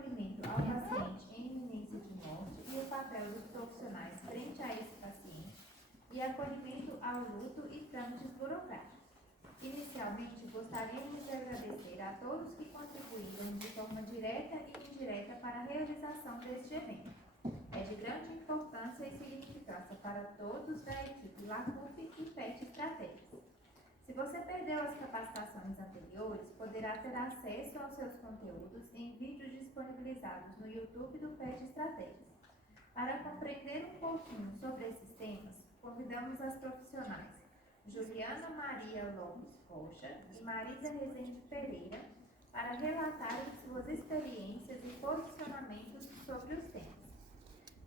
acolhimento ao paciente em iminência de morte e o papel dos profissionais frente a esse paciente, e acolhimento ao luto e trâmites burocráticos. Inicialmente, gostaríamos de agradecer a todos que contribuíram de forma direta e indireta para a realização deste evento. É de grande importância e significância para todos da equipe LACUP e PET Estratégias. Se você perdeu as capacitações anteriores, poderá ter acesso aos seus conteúdos em vídeos disponibilizados no YouTube do PET Estratégias. Para compreender um pouquinho sobre esses temas, convidamos as profissionais Juliana Maria Lopes Rocha e Marisa Rezende Pereira para relatarem suas experiências e posicionamentos sobre os temas.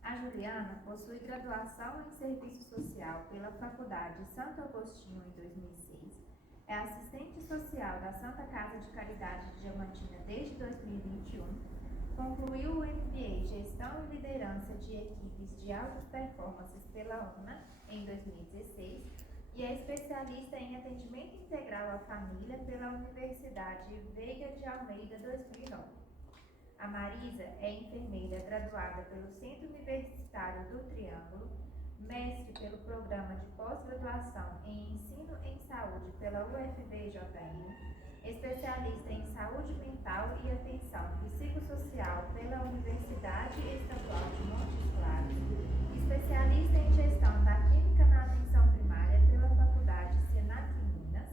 A Juliana possui graduação em Serviço Social pela Faculdade Santo Agostinho em 2006, é assistente social da Santa Casa de Caridade de Diamantina desde 2021, concluiu o MBA Gestão e Liderança de Equipes de Altas Performances pela UNA em 2016 e é especialista em Atendimento Integral à Família pela Universidade Veiga de Almeida 2009. A Marisa é enfermeira graduada pelo Centro Universitário do Triângulo, mestre pelo Programa de Pós-Graduação em Ensino em Saúde pela UFVJM, especialista em Saúde Mental e Atenção Psicossocial pela Universidade Estadual de Montes Claros, especialista em Gestão da Química na Atenção Primária pela Faculdade Senac Minas,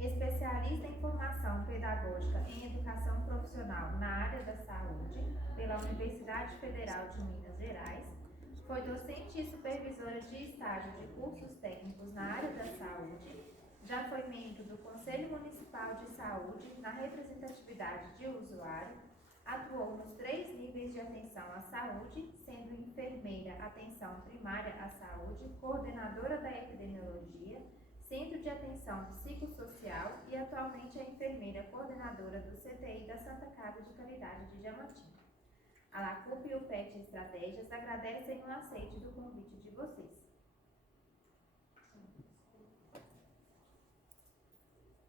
especialista em Formação Pedagógica em Educação Profissional na área da saúde pela Universidade Federal de Minas Gerais, foi docente e supervisora de estágio de cursos técnicos na área da saúde, já foi membro do Conselho Municipal de Saúde na representatividade de usuário, atuou nos 3 níveis de atenção à saúde, sendo enfermeira atenção primária à saúde, coordenadora da epidemiologia, Centro de Atenção Psicossocial e atualmente é enfermeira coordenadora do CTI da Santa Casa de Caridade de Diamantina. A LACUP e o PET Estratégias agradecem o aceite do convite de vocês.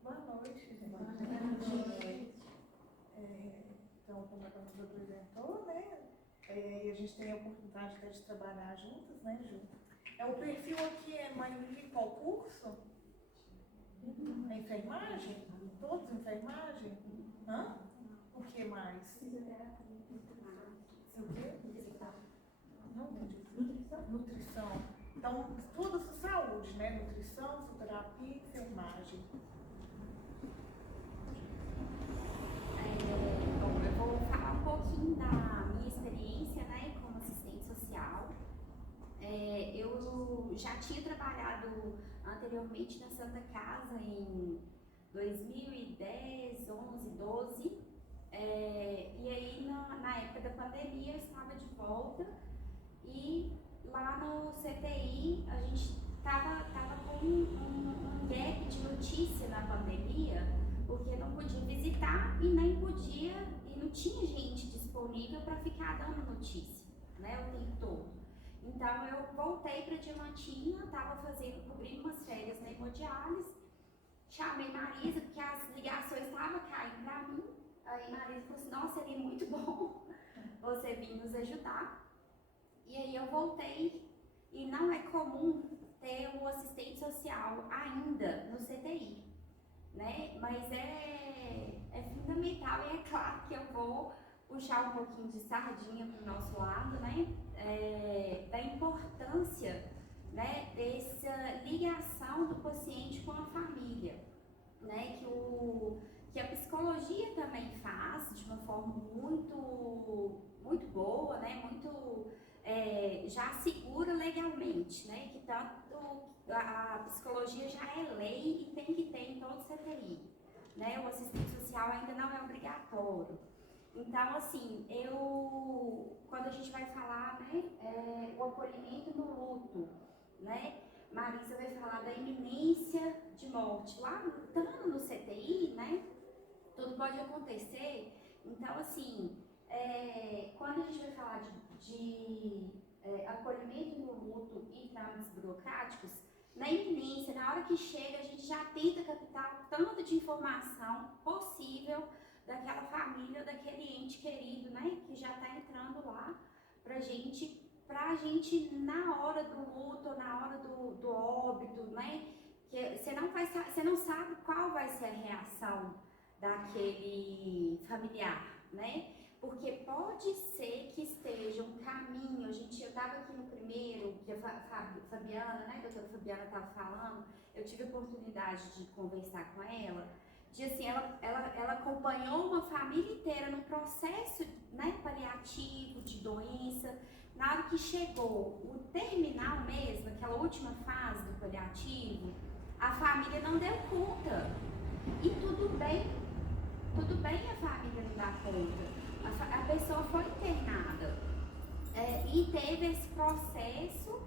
Boa noite, gente. Boa noite. Então, como a professora apresentou, né? E a gente tem a oportunidade de trabalhar juntas, né, Ju? O perfil aqui é maioria qual curso? A enfermagem? Todos enfermagem? Hã? O que mais? O quê? Não entendi. Nutrição. Então, tudo saúde, né? Nutrição, fisioterapia e enfermagem. Bom, eu vou falar um pouquinho da minha experiência, né, como assistente social. Eu já tinha trabalhado anteriormente na Santa Casa em 2010, 11, 12. E aí, na época da pandemia, eu estava de volta e lá no CTI a gente estava com um gap de notícia na pandemia, porque não podia visitar e nem podia, e não tinha gente disponível para ficar dando notícia, né, o tempo todo. Então eu voltei para Diamantina, estava cobrindo umas férias na hemodiálise, chamei Marisa, porque as ligações estavam caindo para mim. Aí Marisa falou assim: nossa, seria muito bom você vir nos ajudar. E aí eu voltei, e não é comum ter um assistente social ainda no CTI, né? Mas é fundamental, e é claro que eu vou puxar um pouquinho de sardinha para o nosso lado, né? Da importância, né, dessa ligação do paciente com a família, né? Que a psicologia também faz de uma forma muito boa, né? Já assegura legalmente, né? Que tanto a psicologia já é lei e tem que ter em todo o CTI, né? O assistente social ainda não é obrigatório. Então, assim, quando a gente vai falar, né, o acolhimento no luto, né, Marisa vai falar da iminência de morte. Lá, estando no CTI, né, tudo pode acontecer. Então, assim, quando a gente vai falar de acolhimento no luto e trâmites burocráticos, na iminência, na hora que chega, a gente já tenta captar tanto de informação possível daquela família, daquele ente querido, né, que já está entrando lá pra gente na hora do luto, na hora do óbito, né, que você não sabe qual vai ser a reação daquele familiar, né, porque pode ser que esteja um caminho, eu estava aqui no primeiro, que a Fabiana, né, a doutora Fabiana estava falando, eu tive a oportunidade de conversar com ela, de assim, ela acompanhou uma família inteira no processo, né, paliativo, de doença. Na hora que chegou o terminal mesmo, aquela última fase do paliativo, a família não deu conta. E tudo bem a família não dar conta. A pessoa foi internada e teve esse processo,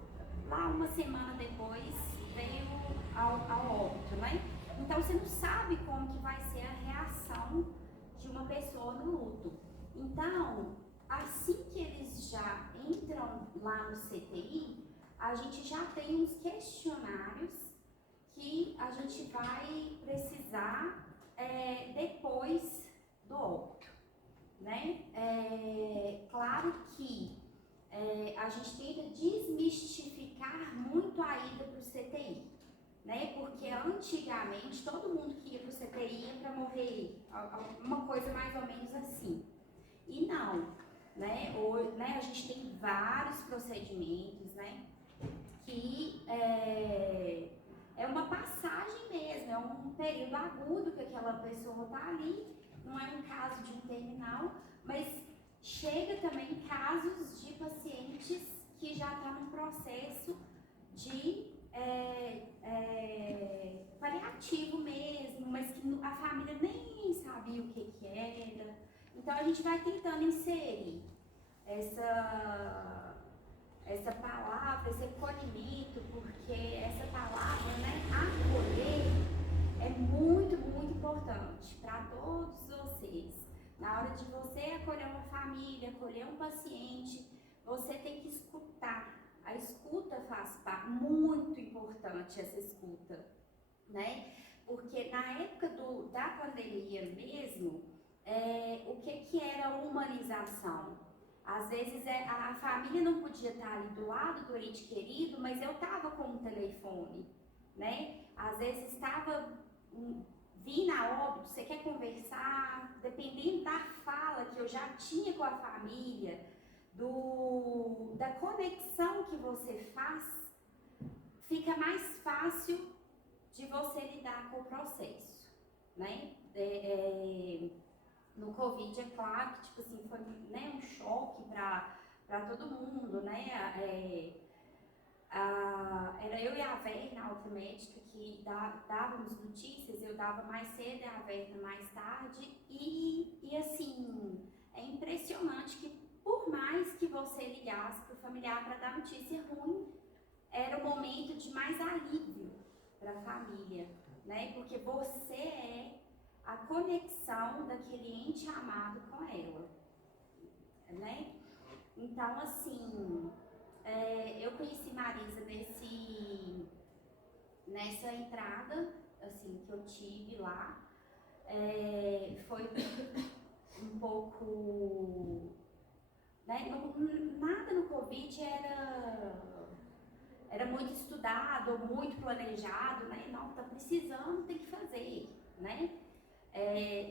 lá uma semana depois veio ao óbito, né? Então você não sabe como que vai ser a reação de uma pessoa no luto. Então, assim que eles já entram lá no CTI, a gente já tem uns questionários que a gente vai precisar depois do óbito, né? Claro que a gente tenta desmistificar muito a ida para o CTI, né? Porque antigamente todo mundo que ia para o CTI ia para morrer, uma coisa mais ou menos assim. E não, né? Hoje, né, a gente tem vários procedimentos, né? Que é uma passagem mesmo, é um período agudo que aquela pessoa está ali, não é um caso de um terminal, mas chega também casos de pacientes que já estão no processo de paliativo mesmo, mas que a família nem sabia o que era. Então a gente vai tentando inserir essa palavra, esse acolhimento, porque essa palavra, né, acolher, é muito, muito importante para todos vocês. Na hora de você acolher uma família, acolher um paciente, você tem que escutar. A escuta faz parte, muito importante essa escuta, né? Porque na época da pandemia mesmo, o que era humanização? Às vezes a família não podia estar ali do lado do ente querido, mas eu estava com o telefone, né? Às vezes estava vindo a óbito, você quer conversar, dependendo da fala que eu já tinha com a família, da conexão que você faz, fica mais fácil de você lidar com o processo, né? No Covid, é claro que tipo assim, foi, né, um choque para todo mundo, né? Era eu e a Verna, a outra médica, que dávamos notícias, eu dava mais cedo e a Verna mais tarde, e assim, é impressionante que por mais que você ligasse para o familiar para dar notícia ruim, era o momento de mais alívio para a família, né? Porque você é a conexão daquele ente amado com ela, né? Então, assim, eu conheci Marisa nessa entrada, assim, que eu tive lá, foi um pouco, né? Nada no Covid era muito estudado ou muito planejado, né? Não, tá precisando, tem que fazer, né?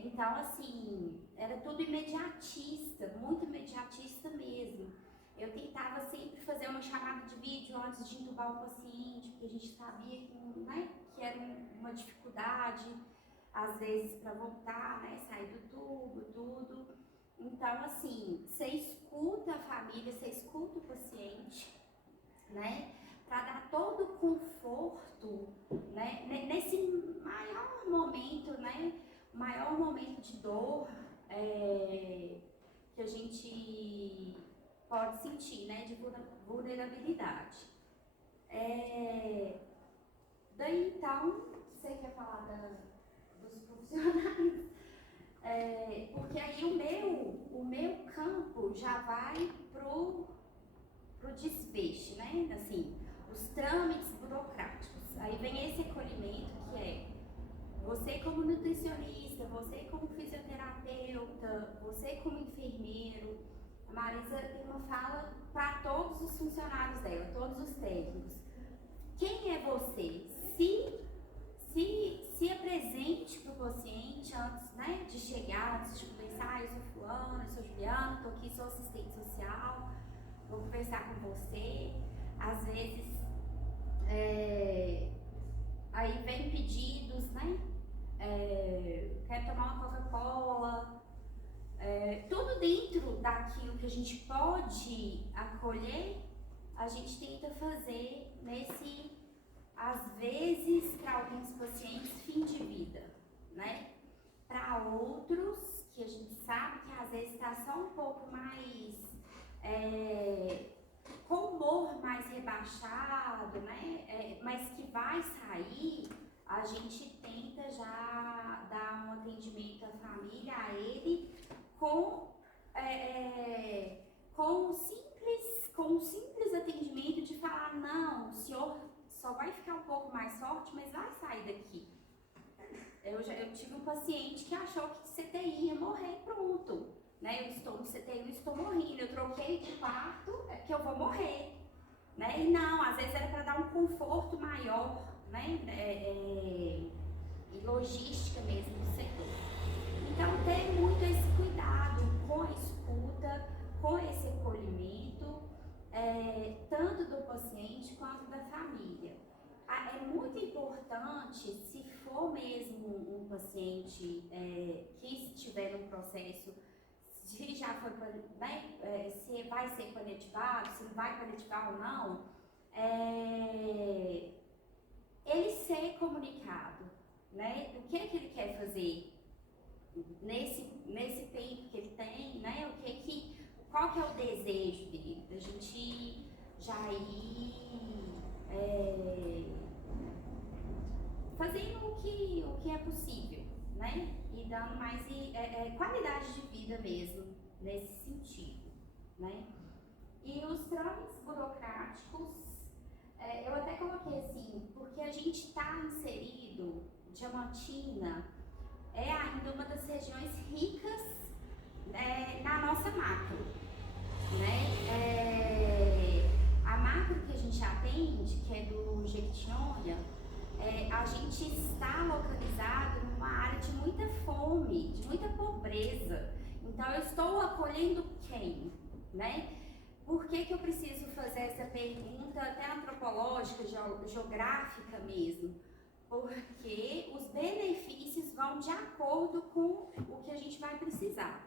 Então, assim, era tudo imediatista, muito imediatista mesmo. Eu tentava sempre fazer uma chamada de vídeo antes de entubar o paciente, porque a gente sabia que, né, que era uma dificuldade, às vezes, para voltar, né, sair do tubo, tudo. Então, assim, você escuta a família, você escuta o paciente, né, para dar todo o conforto, né, nesse maior momento, né, maior momento de dor que a gente pode sentir, né, de vulnerabilidade. Daí então, você quer falar dos profissionais? Porque aí o meu campo já vai pro desfecho, né? Assim, o os trâmites burocráticos. Aí vem esse acolhimento que é você como nutricionista, você como fisioterapeuta, você como enfermeiro. A Marisa tem uma fala para todos os funcionários dela, todos os técnicos. Quem é você? Se apresente para o paciente antes, né, de chegar, antes de conversar. Eu sou fulana, eu sou Juliana, estou aqui, sou assistente social, vou conversar com você. Às vezes, aí vem pedidos, né? Quero tomar uma Coca-Cola. Tudo dentro daquilo que a gente pode acolher, a gente tenta fazer às vezes, para alguns pacientes, fim de vida, né? Para outros, que a gente sabe que às vezes está só um pouco mais, com o humor mais rebaixado, né? Mas que vai sair, a gente tenta já dar um atendimento à família, a ele, com um simples atendimento de falar, não, o senhor só vai ficar um pouco mais forte, mas vai sair daqui. Eu tive um paciente que achou que CTI ia morrer, pronto. Né? Eu estou no CTI, eu estou morrendo, eu troquei de quarto, é porque eu vou morrer. Né? E não, às vezes era para dar um conforto maior, né? E logística mesmo do setor. Então, ter muito esse cuidado com a escuta, com esse acolhimento, tanto do paciente quanto da família. É muito importante, se for mesmo um paciente que estiver no processo, se já foi, né, se vai ser paliativado, se não vai paliativar ou não, ele ser comunicado, né, o que é que ele quer fazer nesse tempo que ele tem, né, qual que é o desejo dele, da gente já ir fazendo o que é possível, né, e dando mais qualidade de vida mesmo, nesse sentido, né. E os trâmites burocráticos, eu até coloquei assim, porque a gente está inserido, Diamantina é ainda uma das regiões ricas na nossa macro, né? A macro que a gente atende, que é do Jequitinhonha, a gente está localizado numa área de muita fome, de muita pobreza. Então eu estou acolhendo quem, né? Por que eu preciso fazer essa pergunta até antropológica, geográfica mesmo? Porque os benefícios vão de acordo com o que a gente vai precisar.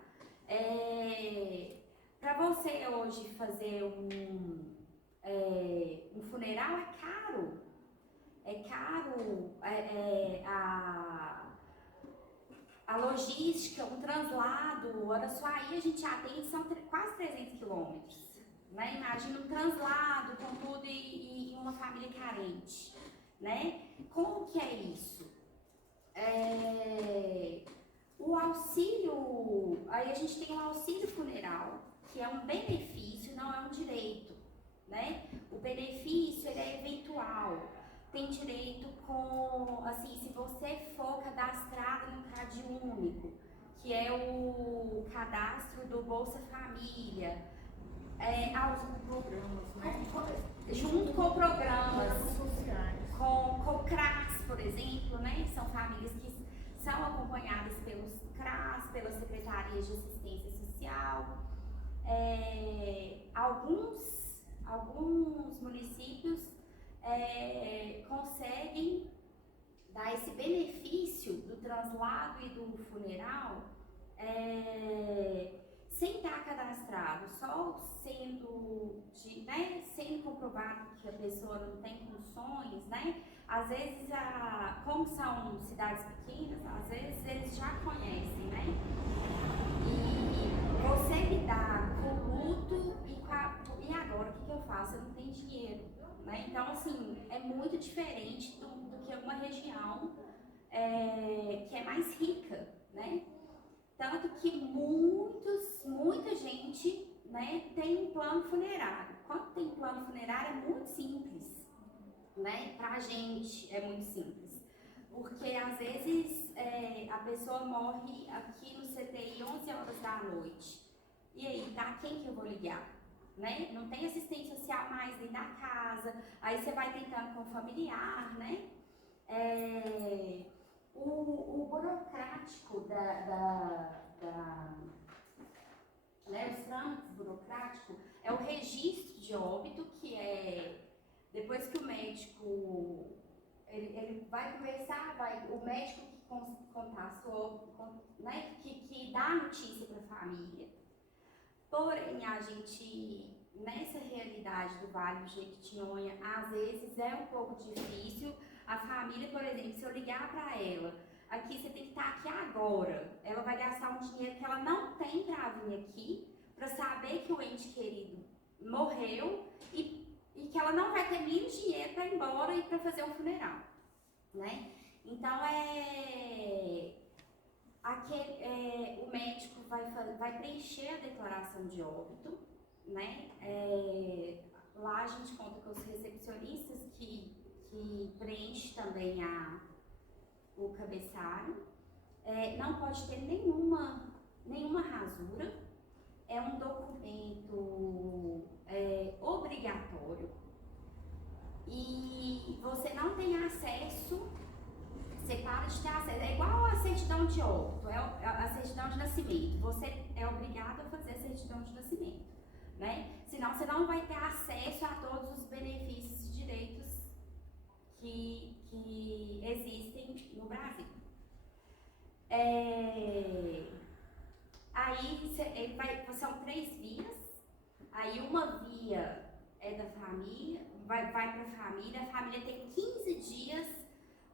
Para você hoje fazer um funeral é caro. A logística, um translado, Araçuaí a gente atende, são quase 300 quilômetros. Né? Imagina um translado com tudo e uma família carente. Né? Como que é isso? O auxílio, aí a gente tem o auxílio funeral, que é um benefício, não é um direito, né? O benefício, ele é eventual, tem direito com, assim, se você for cadastrado no CAD único, que é o cadastro do Bolsa Família, aos programas, né? Junto com programas sociais. Com CRAS, por exemplo, né? São famílias que são acompanhadas pelos CRAS, pelas secretarias de assistência social. Alguns municípios conseguem dar esse benefício do translado e do funeral sem estar cadastrado, só sendo comprovado que a pessoa não tem condições, né? Às vezes, como são cidades pequenas, às vezes eles já conhecem, né? E você lidar com o luto e agora, o que eu faço? Eu não tenho dinheiro, né? Então, assim, é muito diferente do que uma região que é mais rica, né? Tanto que muita gente, né, tem um plano funerário. Quando tem plano funerário é muito simples, né? Pra gente é muito simples. Porque às vezes a pessoa morre aqui no CTI 11 horas da noite. E aí, pra quem que eu vou ligar? Né? Não tem assistente social mais dentro da casa, aí você vai tentando com o familiar, né? O burocrático né, os trâmites burocráticos é o registro de óbito, que é depois que o médico ele vai conversar, o médico que contatou, né, que dá a notícia para a família. Porém, a gente, nessa realidade do Vale do Jequitinhonha, às vezes é um pouco difícil. A família, por exemplo, se eu ligar para ela, aqui você tem que estar aqui agora, ela vai gastar um dinheiro que ela não tem para vir aqui, para saber que o ente querido morreu e que ela não vai ter mínimo dinheiro para ir embora e para fazer um funeral, né? Então, o médico vai preencher a declaração de óbito, né? Lá a gente conta com os recepcionistas que preenche também o cabeçalho. Não pode ter nenhuma rasura. É um documento obrigatório. E você não tem acesso, você para de ter acesso. É igual a certidão de óbito, a certidão de nascimento. Você é obrigado a fazer a certidão de nascimento, né? Senão você não vai ter acesso a todos os benefícios e direitos que existem no Brasil. Aí são 3 vias. Aí uma via é da família, vai para a família tem 15 dias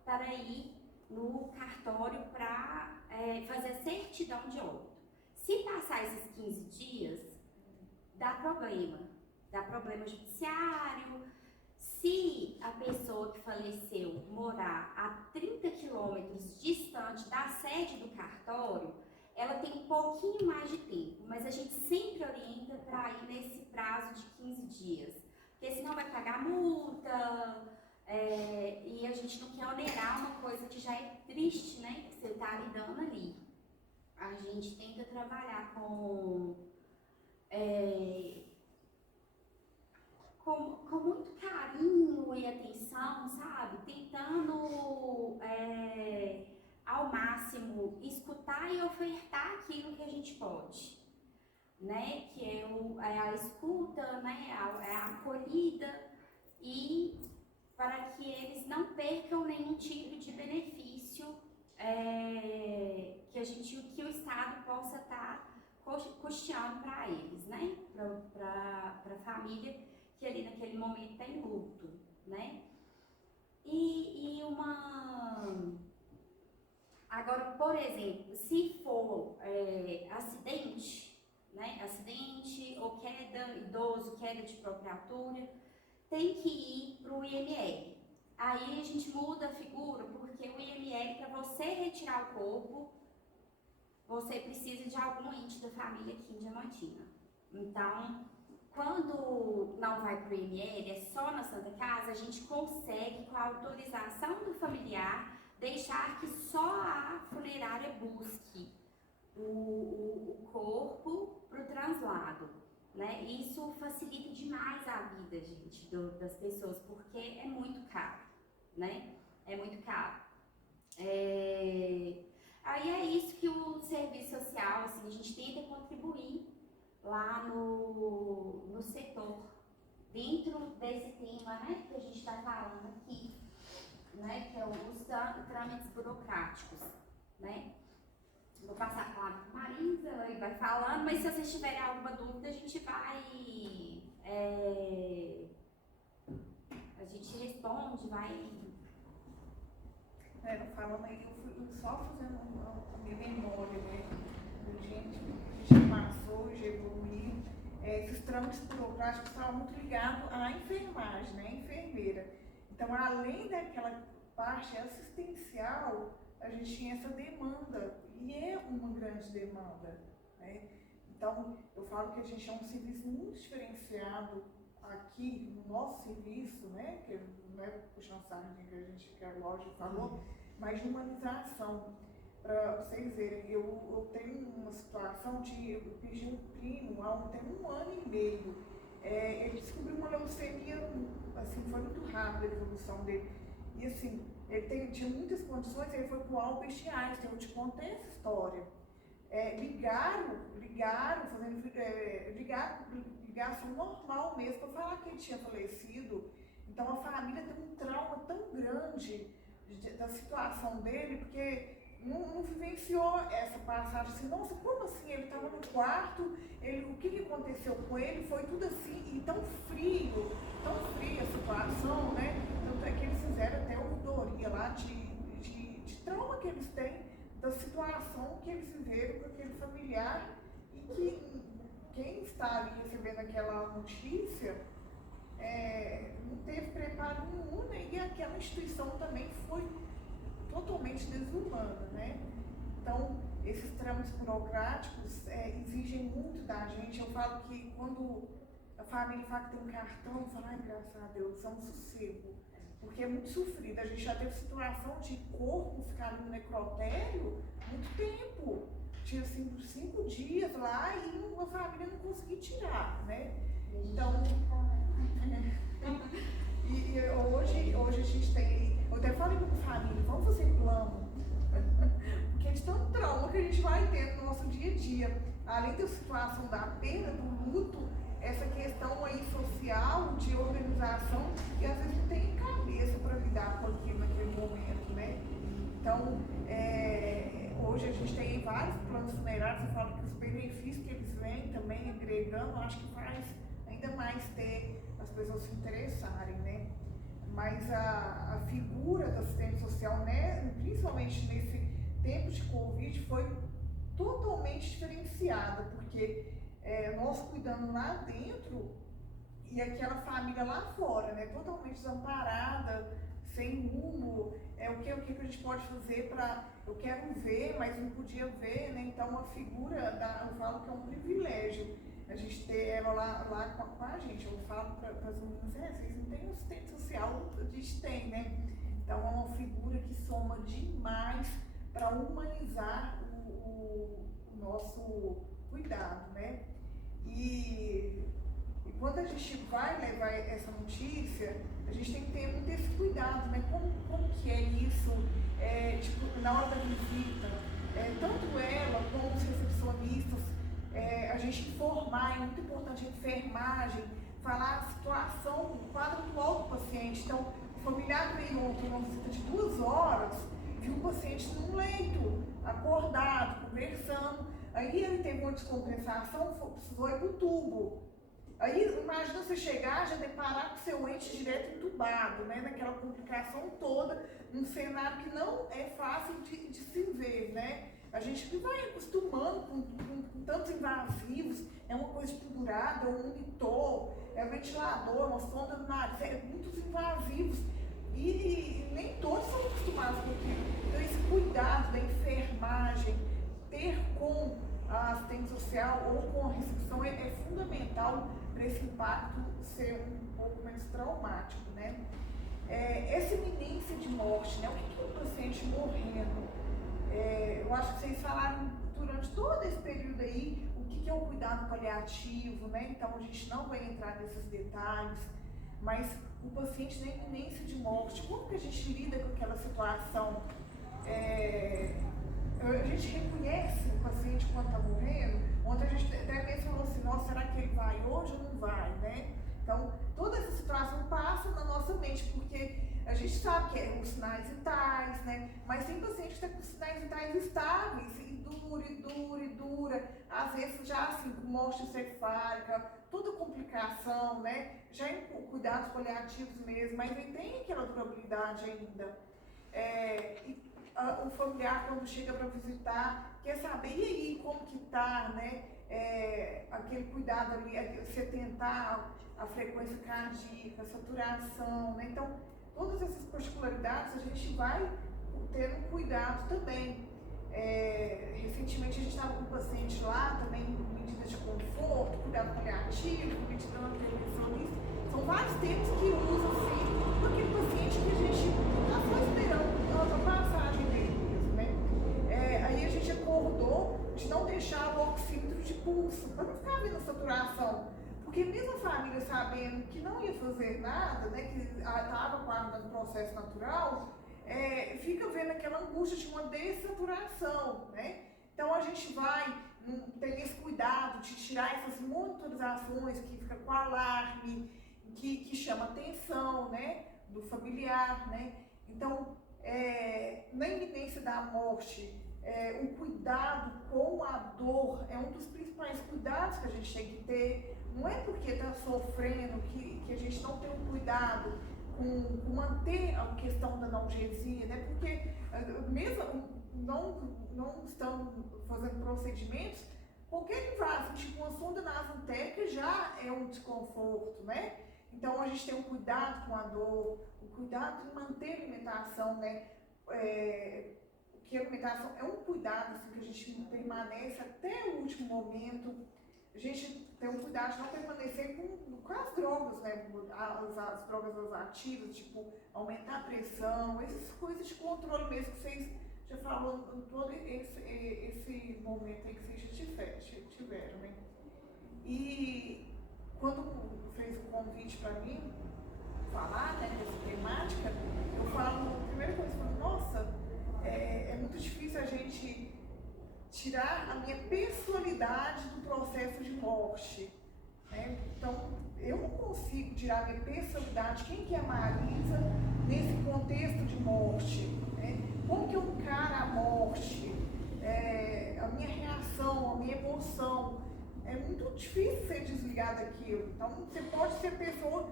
para ir no cartório para fazer a certidão de óbito. Se passar esses 15 dias, dá problema judiciário. Se a pessoa que faleceu morar a 30 quilômetros distante da sede do cartório, ela tem um pouquinho mais de tempo, mas a gente sempre orienta para ir nesse prazo de 15 dias, porque senão vai pagar multa, e a gente não quer onerar uma coisa que já é triste, né, que você está lidando ali. A gente tenta trabalhar com muito carinho e atenção, sabe? Tentando ao máximo escutar e ofertar aquilo que a gente pode, né? Que é a escuta, né? A acolhida, e para que eles não percam nenhum tipo de benefício que o Estado possa estar custeando para eles, né? Para a família que ali naquele momento está em luto, né? Agora, por exemplo, se for acidente, né? Acidente ou queda, idoso, queda de própria altura, tem que ir para o IML. Aí a gente muda a figura, porque o IML, para você retirar o corpo, você precisa de algum ente da família aqui em Diamantina. Então, quando não vai para o IML, é só na Santa Casa, a gente consegue, com a autorização do familiar, deixar que só a funerária busque o corpo para o translado, né? Isso facilita demais a vida, gente, das pessoas, porque é muito caro, né? É muito caro. Aí é isso que o serviço social, assim, a gente tenta contribuir lá no setor, dentro desse tema, né, que a gente está falando aqui, né, que é os trâmites burocráticos, né. Vou passar a palavra para a Marisa, ela vai falando, mas se vocês tiverem alguma dúvida, a gente responde, vai... Falando aí, eu fui só fazendo a minha memória, né, do gente que já passou, já evoluiu. Esses trâmites burocráticos estavam muito ligados à enfermagem, né, enfermeira. Então, além daquela parte assistencial, a gente tinha essa demanda, e é uma grande demanda, né? Então, eu falo que a gente é um serviço muito diferenciado aqui no nosso serviço, né, que não é puxando sardinha que a loja falou, mas de humanização. Para vocês verem, eu tenho uma situação de, eu pedi um primo, tem um ano e meio, ele descobriu uma leucemia, assim, foi muito rápida a evolução dele, e assim, ele tinha muitas condições, ele foi para o Albert Einstein, eu te contei essa história. Ligaram, ligação normal mesmo, para falar que ele tinha falecido. Então a família tem um trauma tão grande da situação dele, porque não vivenciou essa passagem assim, nossa, como assim? Ele estava no quarto, o que aconteceu com ele? Foi tudo assim, e tão fria a situação, né? Tanto é que eles fizeram até ouvidoria lá de trauma que eles têm, da situação que eles viveram com aquele familiar, e que quem está ali recebendo aquela notícia não teve preparo nenhum, né? E aquela instituição também foi totalmente desumana, né? Então, esses trâmites burocráticos exigem muito da gente. Eu falo que quando a família fala que tem um cartão, eu falo, ai, graças a Deus, é um sossego, porque é muito sofrido. A gente já teve situação de corpo ficar ali no necrotério muito tempo. Tinha assim, 5 dias lá e a família não conseguia tirar, né? Então, e hoje a gente tem, eu até falei com a família, vamos fazer plano, porque é de tanto trauma que a gente vai ter no nosso dia a dia, além da situação da perda, do luto, essa questão aí social, de organização, que às vezes não tem cabeça para lidar com aquilo naquele momento, né? Então, hoje a gente tem vários planos funerários, eu falo que os benefícios que eles vêm também agregando, acho que faz ainda mais ter as pessoas se interessarem, né? Mas a figura do assistente social, né, principalmente nesse tempo de Covid, foi totalmente diferenciada, porque nós cuidando lá dentro e aquela família lá fora, né, totalmente desamparada, sem rumo, o que a gente pode fazer para, eu quero ver, mas não podia ver, né? Então a figura, eu falo que é um privilégio a gente ter ela lá com a gente. Eu falo para as meninas, vocês não têm assistente social, a gente tem, né? Então é uma figura que soma demais para humanizar o nosso cuidado, né? E quando a gente vai levar essa notícia, a gente tem que ter muito esse cuidado, né? Como que é isso? Tipo, na hora da visita, tanto ela como os recepcionistas, a gente informar, é muito importante a enfermagem, falar a situação, o quadro atual do paciente. Então, o familiar veio ontem uma visita de 2 horas, viu o paciente num leito, acordado, conversando, aí ele teve uma descompensação, precisou ir para o tubo. Aí, imagina você chegar, já deparar com seu ente direto entubado, né, naquela complicação toda, num cenário que não é fácil de se ver, né? A gente que vai acostumando com tantos invasivos, é uma coisa pendurada, é um monitor, é um ventilador, é uma sonda no nariz, muitos invasivos, e nem todos são acostumados com aquilo. Então, esse cuidado da enfermagem, ter com a assistente social ou com a recepção é fundamental para esse impacto ser um pouco menos traumático, né? Essa iminência de morte, né? O que é um paciente morrendo? Eu acho que vocês falaram durante todo esse período aí o que é o cuidado paliativo, né? Então a gente não vai entrar nesses detalhes, mas o paciente na iminência de morte, como que a gente lida com aquela situação? A gente reconhece o paciente quando está morrendo. Ontem a gente até mesmo falou assim, nossa, será que ele vai hoje ou não vai, né? Então, toda essa situação passa na nossa mente, porque a gente sabe que é os sinais vitais, né? Mas tem paciente que está com sinais vitais estáveis, e dura, às vezes já assim, com morte encefálica, toda complicação, né? Já em cuidados paliativos mesmo, mas ele tem aquela durabilidade ainda. O familiar, quando chega para visitar, quer saber, e aí, como que tá, né? Aquele cuidado ali, você tentar a frequência cardíaca, a saturação, né? Então, todas essas particularidades a gente vai ter um cuidado também. Recentemente a gente estava com um paciente lá, também com medidas de conforto, cuidado paliativo, medida intervencionista, São vários termos que usa assim, para aquele paciente que a gente já foi esperando a passagem dele mesmo, né? Aí a gente acordou de não deixar o oxímetro de pulso, para não ficar vendo a saturação. Porque mesmo a família sabendo que não ia fazer nada, né, que estava guardando o processo natural, fica vendo aquela angústia de uma dessaturação, né? Então a gente vai ter esse cuidado de tirar essas monitorizações que fica com alarme, que chama atenção, né, do familiar, né? Então, na iminência da morte, o cuidado com a dor é um dos principais cuidados que a gente tem que ter. Não é porque está sofrendo que a gente não tem um cuidado com manter a questão da analgesia, né? Porque mesmo não estamos fazendo procedimentos, qualquer invasão, tipo uma sonda nasotélica já é um desconforto, né? Então a gente tem um cuidado com a dor, o cuidado de manter a alimentação, né? Que a alimentação é um cuidado assim, que a gente permanece até o último momento. A gente tem um cuidado de não permanecer com as drogas, né? As drogas ativas, tipo aumentar a pressão, essas coisas de controle mesmo que vocês já falaram em todo esse momento aí que vocês já tiveram, né? E quando fez o convite para mim falar, né, dessa temática, eu falo, a primeira coisa que eu falo, nossa, é muito difícil a gente tirar a minha personalidade do processo de morte, né? Então, eu não consigo tirar a minha personalidade, quem que é a Marisa nesse contexto de morte, né? Como que eu encaro a morte, a minha reação, a minha emoção. É muito difícil ser desligado daquilo. Então, você pode ser pessoa,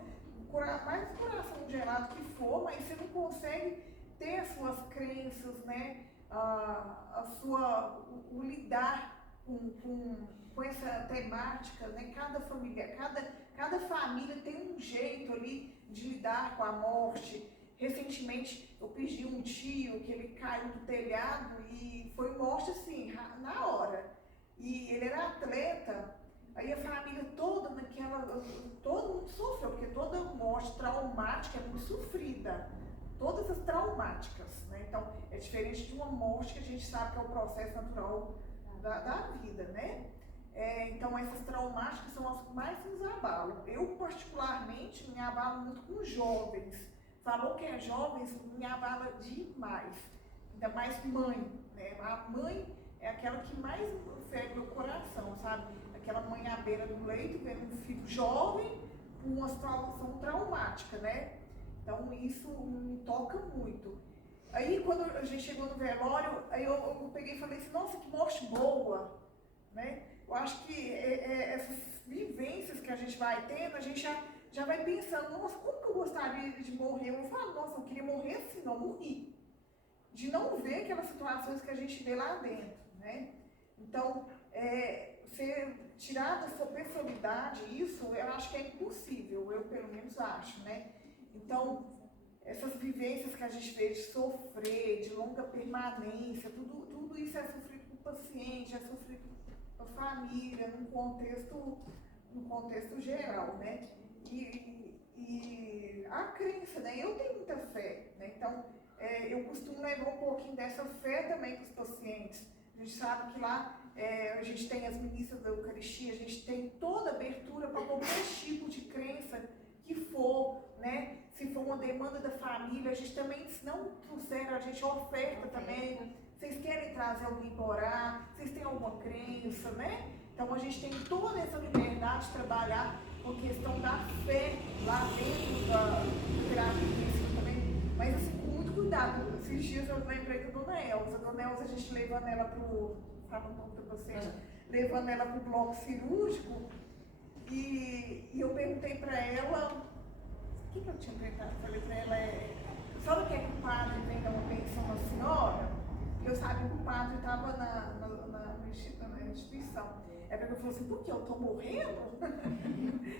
mais coração gelado que for, mas você não consegue ter as suas crenças, né? O lidar com essa temática, né? Cada família tem um jeito ali de lidar com a morte. Recentemente eu perdi um tio que ele caiu do telhado e foi morte assim, na hora. E ele era atleta, aí a família toda todo mundo sofreu, porque toda morte traumática é muito sofrida. Todas as traumáticas, né? Então, é diferente de uma morte que a gente sabe que é o processo natural da vida, né? Então, essas traumáticas são as que mais nos abalam. Eu, particularmente, me abalo muito com jovens. Falou que é jovens, me abala demais. Ainda mais mãe, né? A mãe é aquela que mais fere meu coração, sabe? Aquela mãe à beira do leito, vendo um filho jovem com uma situação traumática, né? Então isso me toca muito. Aí quando a gente chegou no velório, aí eu peguei e falei assim, nossa, que morte boa, né? Eu acho que essas vivências que a gente vai tendo, a gente já vai pensando, nossa, como que eu gostaria de morrer? Eu falo, nossa, eu queria morrer assim, não morrer. De não ver aquelas situações que a gente vê lá dentro, né? Então, você tirar da sua personalidade isso, eu acho que é impossível, eu pelo menos acho, né? Então, essas vivências que a gente vê de sofrer, de longa permanência, tudo isso é sofrido com o paciente, é sofrido com a família, num contexto geral, né? E a crença, né? Eu tenho muita fé, né? Então, eu costumo levar um pouquinho dessa fé também para os pacientes. A gente sabe que lá a gente tem as ministras da Eucaristia, a gente tem toda a abertura para qualquer tipo de crença que for, né? Se for uma demanda da família, a gente também, se não trouxer, a gente oferta também. Vocês querem trazer alguém para orar? Vocês têm alguma crença, né? Então a gente tem toda essa liberdade de trabalhar com a questão da fé lá dentro da terapia também. Mas assim, com muito cuidado. Esses dias eu lembrei da Dona Elza. Dona Elza, a gente levando ela levando ela para o bloco cirúrgico. E eu perguntei para ela, o que eu tinha perguntado? Falei para ela, a senhora quer que o padre venha dar uma pensão na senhora? E eu sabia que o padre estava na instituição. É porque eu falei assim, por que eu estou morrendo?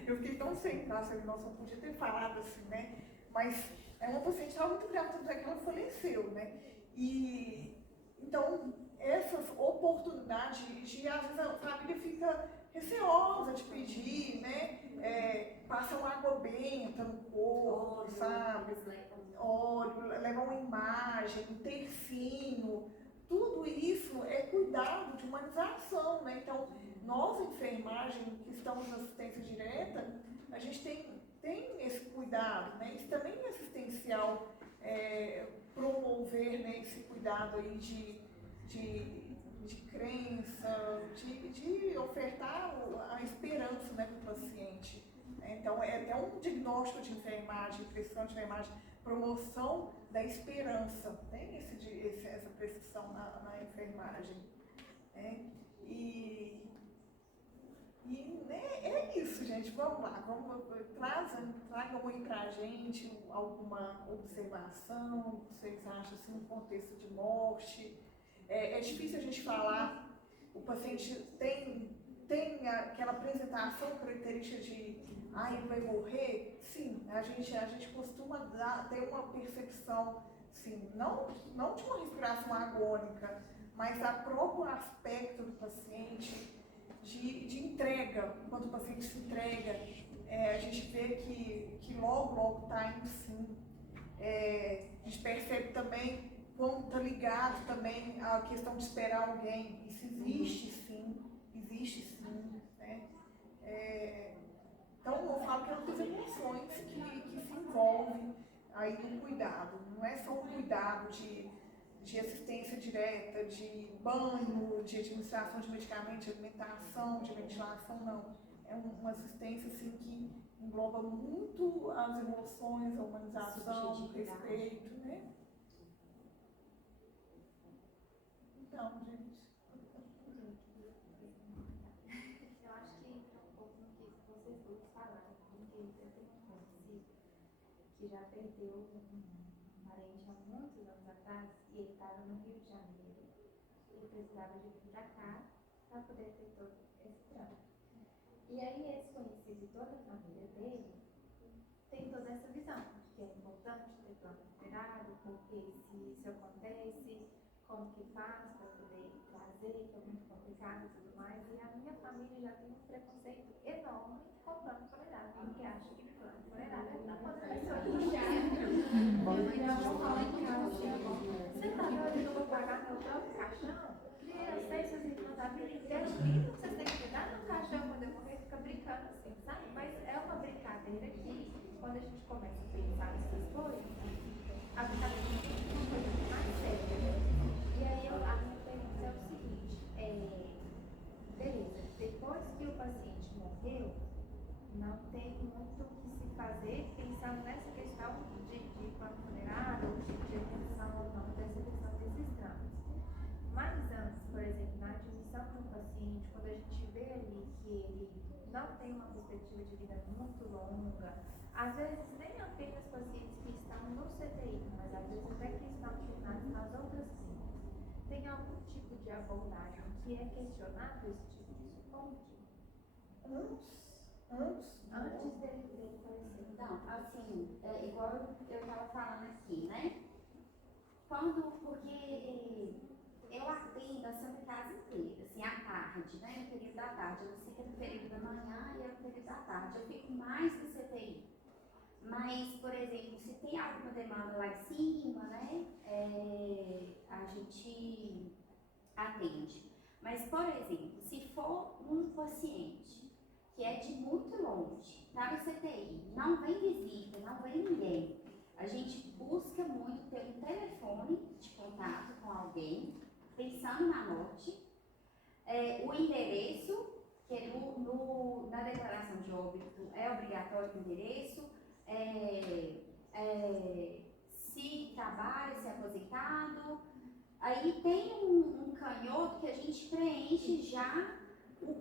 Eu fiquei tão sem graça, nossa, não podia ter falado assim, né? Mas é uma paciente que estava muito grave, tanto é que ela faleceu, né? E então, essas oportunidades de às vezes a família fica receosa de pedir, né? Passa uma água bem, ferramenta no corpo, sabe? Óleo, levar uma imagem, um tercinho, tudo isso é cuidado de humanização, né? Então, nós, enfermagem, que estamos na assistência direta, a gente tem esse cuidado, né? Isso também é assistencial, promover, né, esse cuidado aí de crença, de ofertar a esperança, né, para o paciente. Então, é até um diagnóstico de enfermagem, prescrição de enfermagem, promoção da esperança, tem essa prescrição na enfermagem. Né? Né, é isso, gente. Vamos lá, tragam aí pra gente alguma observação, o que vocês acham assim, no contexto de morte. É difícil a gente falar, o paciente tem aquela apresentação característica de ele vai morrer? Sim, a gente costuma ter uma percepção, sim, não de uma respiração agônica, mas a próprio aspecto do paciente, de entrega, quando o paciente se entrega, a gente vê que logo está indo sim. A gente percebe também quando está ligado também à questão de esperar alguém. Isso existe sim. Né? Então, eu falo que é outras emoções que se envolvem aí no cuidado. Não é só um cuidado de assistência direta, de banho, de administração de medicamentos, de alimentação, de ventilação, não. É uma assistência assim, que engloba muito as emoções, a humanização, o respeito, né? Então, gente. Eu acho que um pouco no que vocês dois falaram, porque eu tenho um conhecido que já perdeu um parente há muitos anos atrás e ele estava no Rio de Janeiro. Ele precisava de vir para cá para poder ter todo esse trâmite. E aí esse conhecido e toda a família dele tem toda essa visão de que é importante ter plano integrado, porque se isso acontece, como que faz para poder trazer, que é muito complicado e tudo mais. E a minha família já tem um preconceito enorme com plano funerário, porque acha que plano funerário é para quando a pessoa você tá doido, eu vou pagar meu próprio caixão? Eu sei se as irmãs da vida inteira, vocês têm que cuidar do caixão quando eu morrer, fica brincando assim, sabe? Mas é uma brincadeira que, quando a gente começa a pensar nessas coisas, a brincadeira é uma coisa mais séria. E aí a minha pergunta é o seguinte, beleza, depois que o paciente morreu, não tem muito o que se fazer pensando nessa questão de plano funerário, de atenção ou não, dessa questão desses trâmites. Mas antes, por exemplo, na admissão do paciente, quando a gente vê ali que ele não tem uma perspectiva de vida muito longa, às vezes nem apenas pacientes que estão no CTI, mas às vezes até que estão internados nas outras clínicas, tem algum tipo de abordagem que é questionado esse tipo de suporte? Antes dele falecer. Então, assim, igual eu estava falando aqui, né? Porque eu atendo a Santa Casa inteira, assim, à tarde, né? No período da tarde. Eu não sei que é no período da manhã e é no período da tarde. Eu fico mais no CTI. Mas, por exemplo, se tem alguma demanda lá em cima, né? A gente atende. Mas, por exemplo, se for um paciente que é de muito longe, está no CTI, não vem visita, não vem ninguém, a gente busca muito ter um telefone de contato com alguém, pensando na morte, o endereço, que na declaração de óbito é obrigatório o endereço, se trabalha, se é aposentado. Aí tem um canhoto que a gente preenche já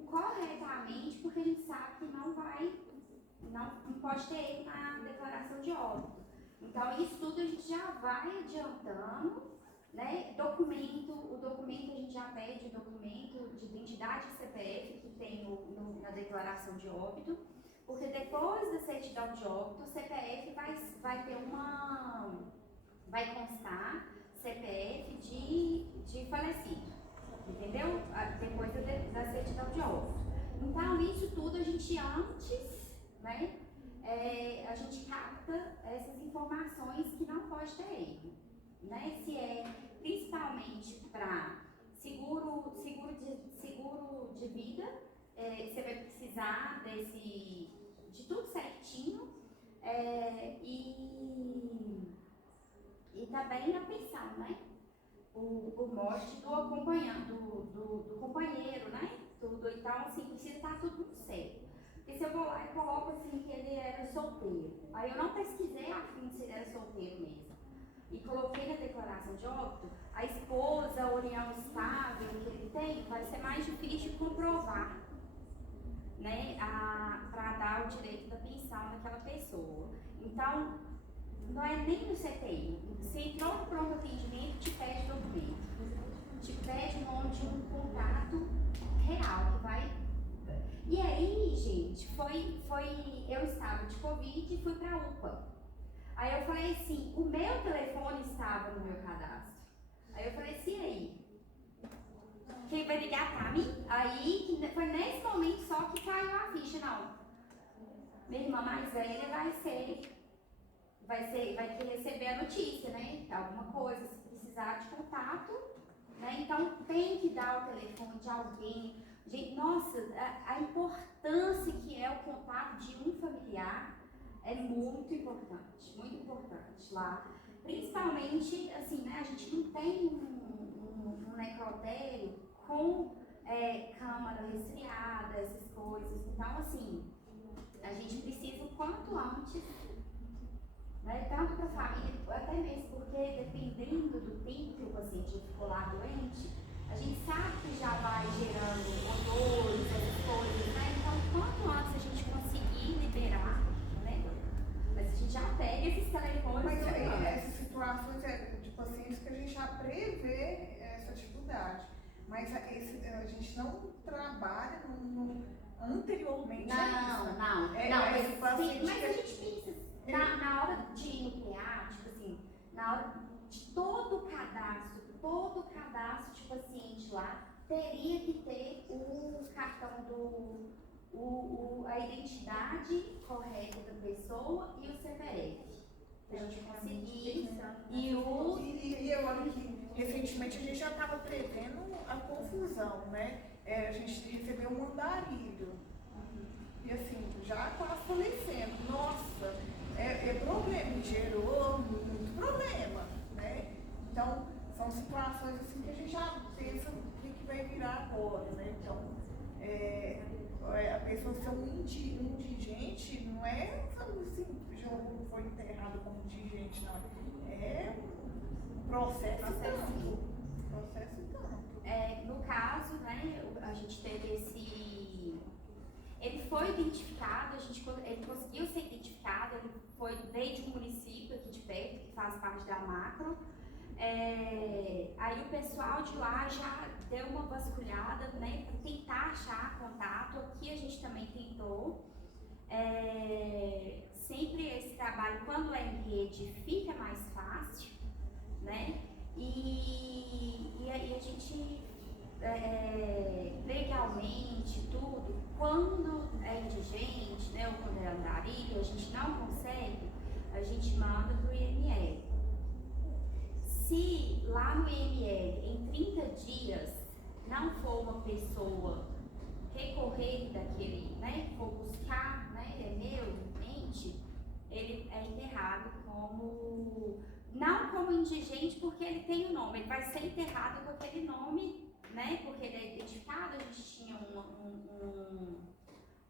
corretamente, porque a gente sabe que não pode ter erro na declaração de óbito. Então, isso tudo a gente já vai adiantando, né? O documento a gente já pede o documento de identidade e CPF que tem na declaração de óbito, porque depois da certidão de óbito, o CPF vai constar CPF de falecido, entendeu? Depois da certidão de óbito. Então, isso tudo a gente antes, né, a gente capta essas informações que não pode ter erro, né? Se é principalmente para seguro de vida, você vai precisar de tudo certinho, e também a pensão, né? O morte do acompanhante, do companheiro, né? Tudo, então assim, precisa estar tudo muito certo. Porque se eu vou lá e coloco assim que ele era solteiro, aí eu não pesquisei a fim se ele era solteiro mesmo, e coloquei na declaração de óbito, a esposa, a união estável que ele tem, vai ser mais difícil de comprovar, né? Para dar o direito da pensão daquela pessoa. Então, não é nem no CTI. Você entrou no pronto atendimento, te pede documento, te pede o nome de um contrato real que vai. E aí, gente, eu estava de Covid e fui para a UPA. Aí eu falei assim, o meu telefone estava no meu cadastro. Aí eu falei assim, e aí? Quem vai ligar para mim? Aí foi nesse momento só que caiu a ficha, não. Minha irmã mais velha vai ter receber a notícia, né? Alguma coisa, se precisar de contato, né? Então tem que dar o telefone de alguém. Gente, nossa, a importância que é o contato de um familiar é muito importante lá. Principalmente, assim, né? A gente não tem um necrotério com câmara resfriada, essas coisas. Então, assim, a gente precisa o quanto antes, né, tanto para a família, até mesmo porque dependendo do tempo que o paciente ficou lá doente, a gente sabe que já vai gerando odores, essas coisas, né? Então, quanto antes a gente conseguir liberar, né? Mas a gente já pega esses telefones. Mas essas situações de pacientes que a gente já prevê essa dificuldade. Mas a gente não trabalha anteriormente a isso. Mas a gente pensa. Na hora de nuclear, tipo assim, na hora de todo o cadastro de paciente lá, teria que ter o cartão a identidade correta da pessoa e o CPF. A gente conseguir. E eu olho que recentemente a gente já estava prevendo a confusão, né? A gente recebeu um andarilho. E assim, já quase falecendo. Nossa, problema, gerou muito problema, né? Então, são situações assim que a gente já pensa o que vai virar agora, né? Então, a pessoa ser um indigente não é assim, já foi enterrado como indigente, não. É um processo tanto. No caso, né, a gente teve ele foi identificado, ele conseguiu ser identificado, ele veio de um município aqui de perto, que faz parte da macro. Aí o pessoal de lá já deu uma vasculhada, né, para tentar achar contato. Aqui a gente também tentou. Sempre esse trabalho, quando é em rede, fica mais fácil, né? E aí a gente, legalmente, tudo, quando é indigente, né, ou quando é andarilho, a gente não consegue, a gente manda para o IML. Se lá no IML, em 30 dias, não for uma pessoa recorrer daquele, né, for buscar, né, é meu, ente, ele é enterrado não como indigente porque ele tem o nome, ele vai ser enterrado com aquele nome, né, porque ele é identificado. A gente tinha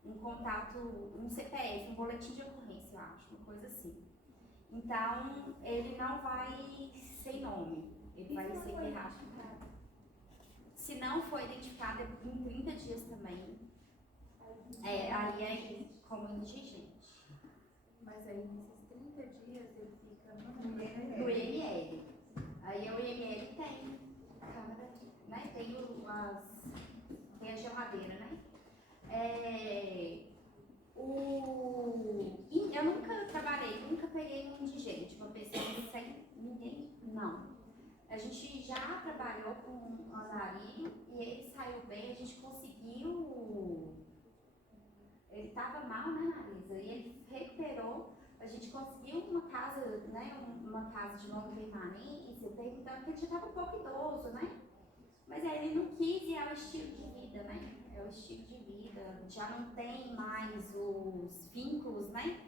um contato, um CPF, um boletim de ocorrência, eu acho, uma coisa assim. Então, ele não vai sem nome, ele vai ser enterrado. Se não for identificado em 30 dias também, aí é como indigente. Mas aí nesses 30 dias ele fica no IML. Aí o IML tem câmera, né? Tem a geladeira, né? Eu nunca trabalhei, nunca peguei um indigente, uma pessoa sem ninguém, não. A gente já trabalhou com um andarilho e ele saiu bem, a gente conseguiu ele estava mal, né, Marisa? E ele recuperou. A gente conseguiu uma casa, né, uma casa de longa permanência, perguntando que ele já estava um pouco idoso, né? Mas aí ele não quis e é o estilo de vida, né? É o estilo de vida. Já não tem mais os vínculos, né?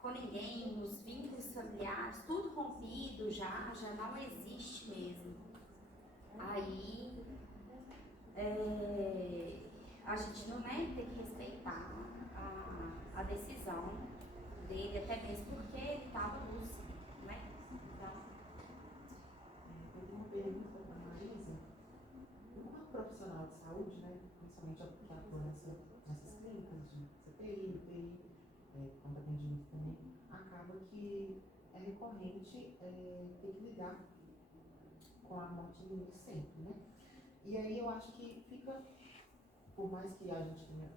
Com ninguém, os vínculos familiares, tudo rompido já não existe mesmo. Aí a gente não, né, tem que respeitar a decisão dele, até mesmo porque ele estava lúcido, né? Então, Eu tenho uma pergunta para a Marisa. Como profissional de saúde, né, principalmente a que atua nessas clínicas de CTI, UTI, quanto atendimento também, acaba que é recorrente ter que lidar com a morte do mundo sempre, né? E aí eu acho que fica, por mais que a gente tenha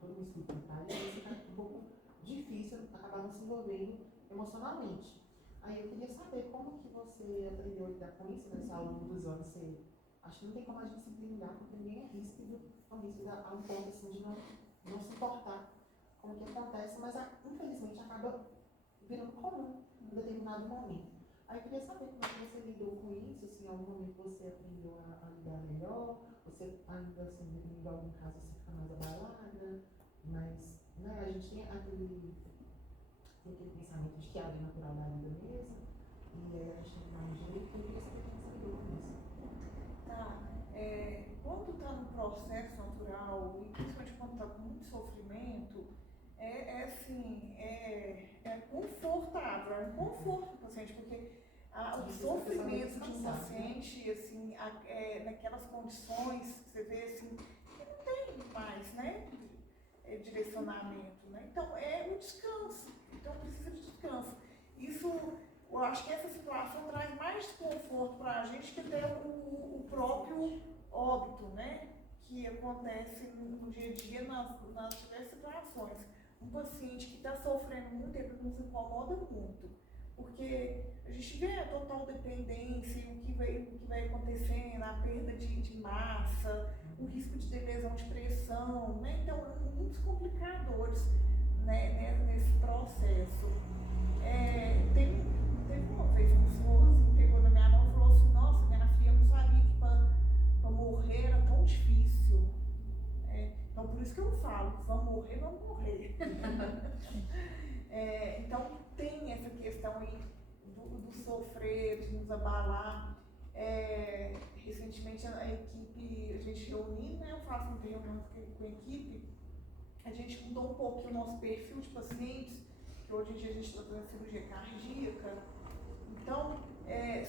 todo um estudo para isso, fica um pouco difícil acabar não se envolvendo emocionalmente. Aí eu queria saber como que você aprendeu a lidar com isso, nesse ao longo dos anos. Acho que não tem como a gente se blindar, porque ninguém é ríspido com isso, a um ponto assim, de não se importar com o que acontece, mas infelizmente acaba virando comum em determinado momento. Aí eu queria saber como é que você lidou com isso, se em algum momento você aprendeu a lidar melhor, você ainda assim, em algum caso, você fica mais abalada, mas né, a gente tem aquele pensamento de que é a lei natural da vida mesmo, e aí a gente tem que dar um jeito, eu queria saber como você lidou com isso. Tá. Quando está no processo natural, e principalmente quando está com muito sofrimento, confortável, é um conforto para o paciente, porque o sofrimento de um paciente, assim, naquelas condições que você vê, assim, que não tem mais, né, direcionamento, né? Então, é o descanso. Então, precisa de descanso. Isso, eu acho que essa situação traz mais desconforto para a gente que até o próprio óbito, né? Que acontece no dia a dia nas diversas situações. Um paciente que está sofrendo muito, ele nos incomoda muito, porque a gente vê a total dependência, o que vai acontecendo, a perda de massa, o risco de ter lesão de pressão, né? Então, muitos complicadores, né, nesse processo. Teve uma vez que um senhor assim, pegou na minha mão e falou assim: nossa, minha filha, eu não sabia que para morrer era tão difícil. Então, por isso que eu falo, vamos morrer, vamos morrer. Então, tem essa questão aí do sofrer, de nos abalar. Recentemente, a gente reuniu, né, eu faço uma reunião com a equipe, a gente mudou um pouquinho o nosso perfil de pacientes, que hoje em dia a gente está fazendo cirurgia cardíaca. Então,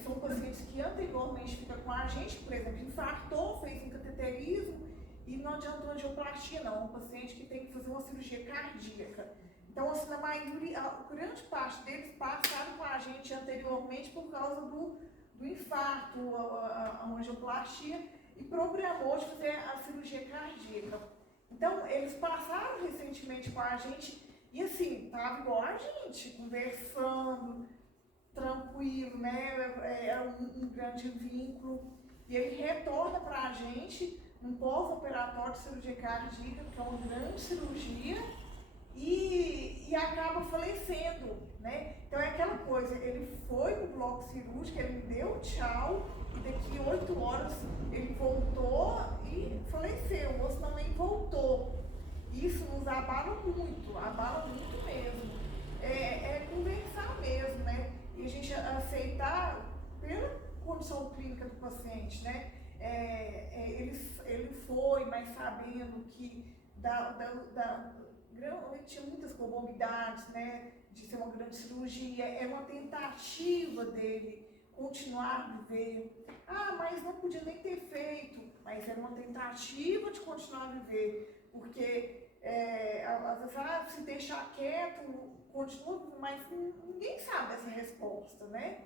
são pacientes que anteriormente ficam com a gente, por exemplo, infartou, fez um cateterismo, e não adianta uma angioplastia, não. É um paciente que tem que fazer uma cirurgia cardíaca. Então, assim, na maioria, a grande parte deles passaram com a gente anteriormente por causa do infarto, a angioplastia, e programou de fazer a cirurgia cardíaca. Então, eles passaram recentemente com a gente, e assim, tava igual a gente, conversando, tranquilo, né? É um grande vínculo. E ele retorna para a gente num pós-operatório de cirurgia cardíaca, que é uma grande cirurgia, e acaba falecendo, né? Então é aquela coisa, ele foi no bloco cirúrgico, ele me deu tchau, e daqui 8 horas ele voltou e faleceu, o moço também voltou. Isso nos abala muito mesmo. Conversar mesmo, né? E a gente aceitar pela condição clínica do paciente, né? Ele foi, mas sabendo que tinha muitas comorbidades, né? De ser uma grande cirurgia, é uma tentativa dele continuar a viver. Mas não podia nem ter feito, mas era uma tentativa de continuar a viver, porque às vezes, se deixar quieto, continua, mas ninguém sabe essa resposta, né?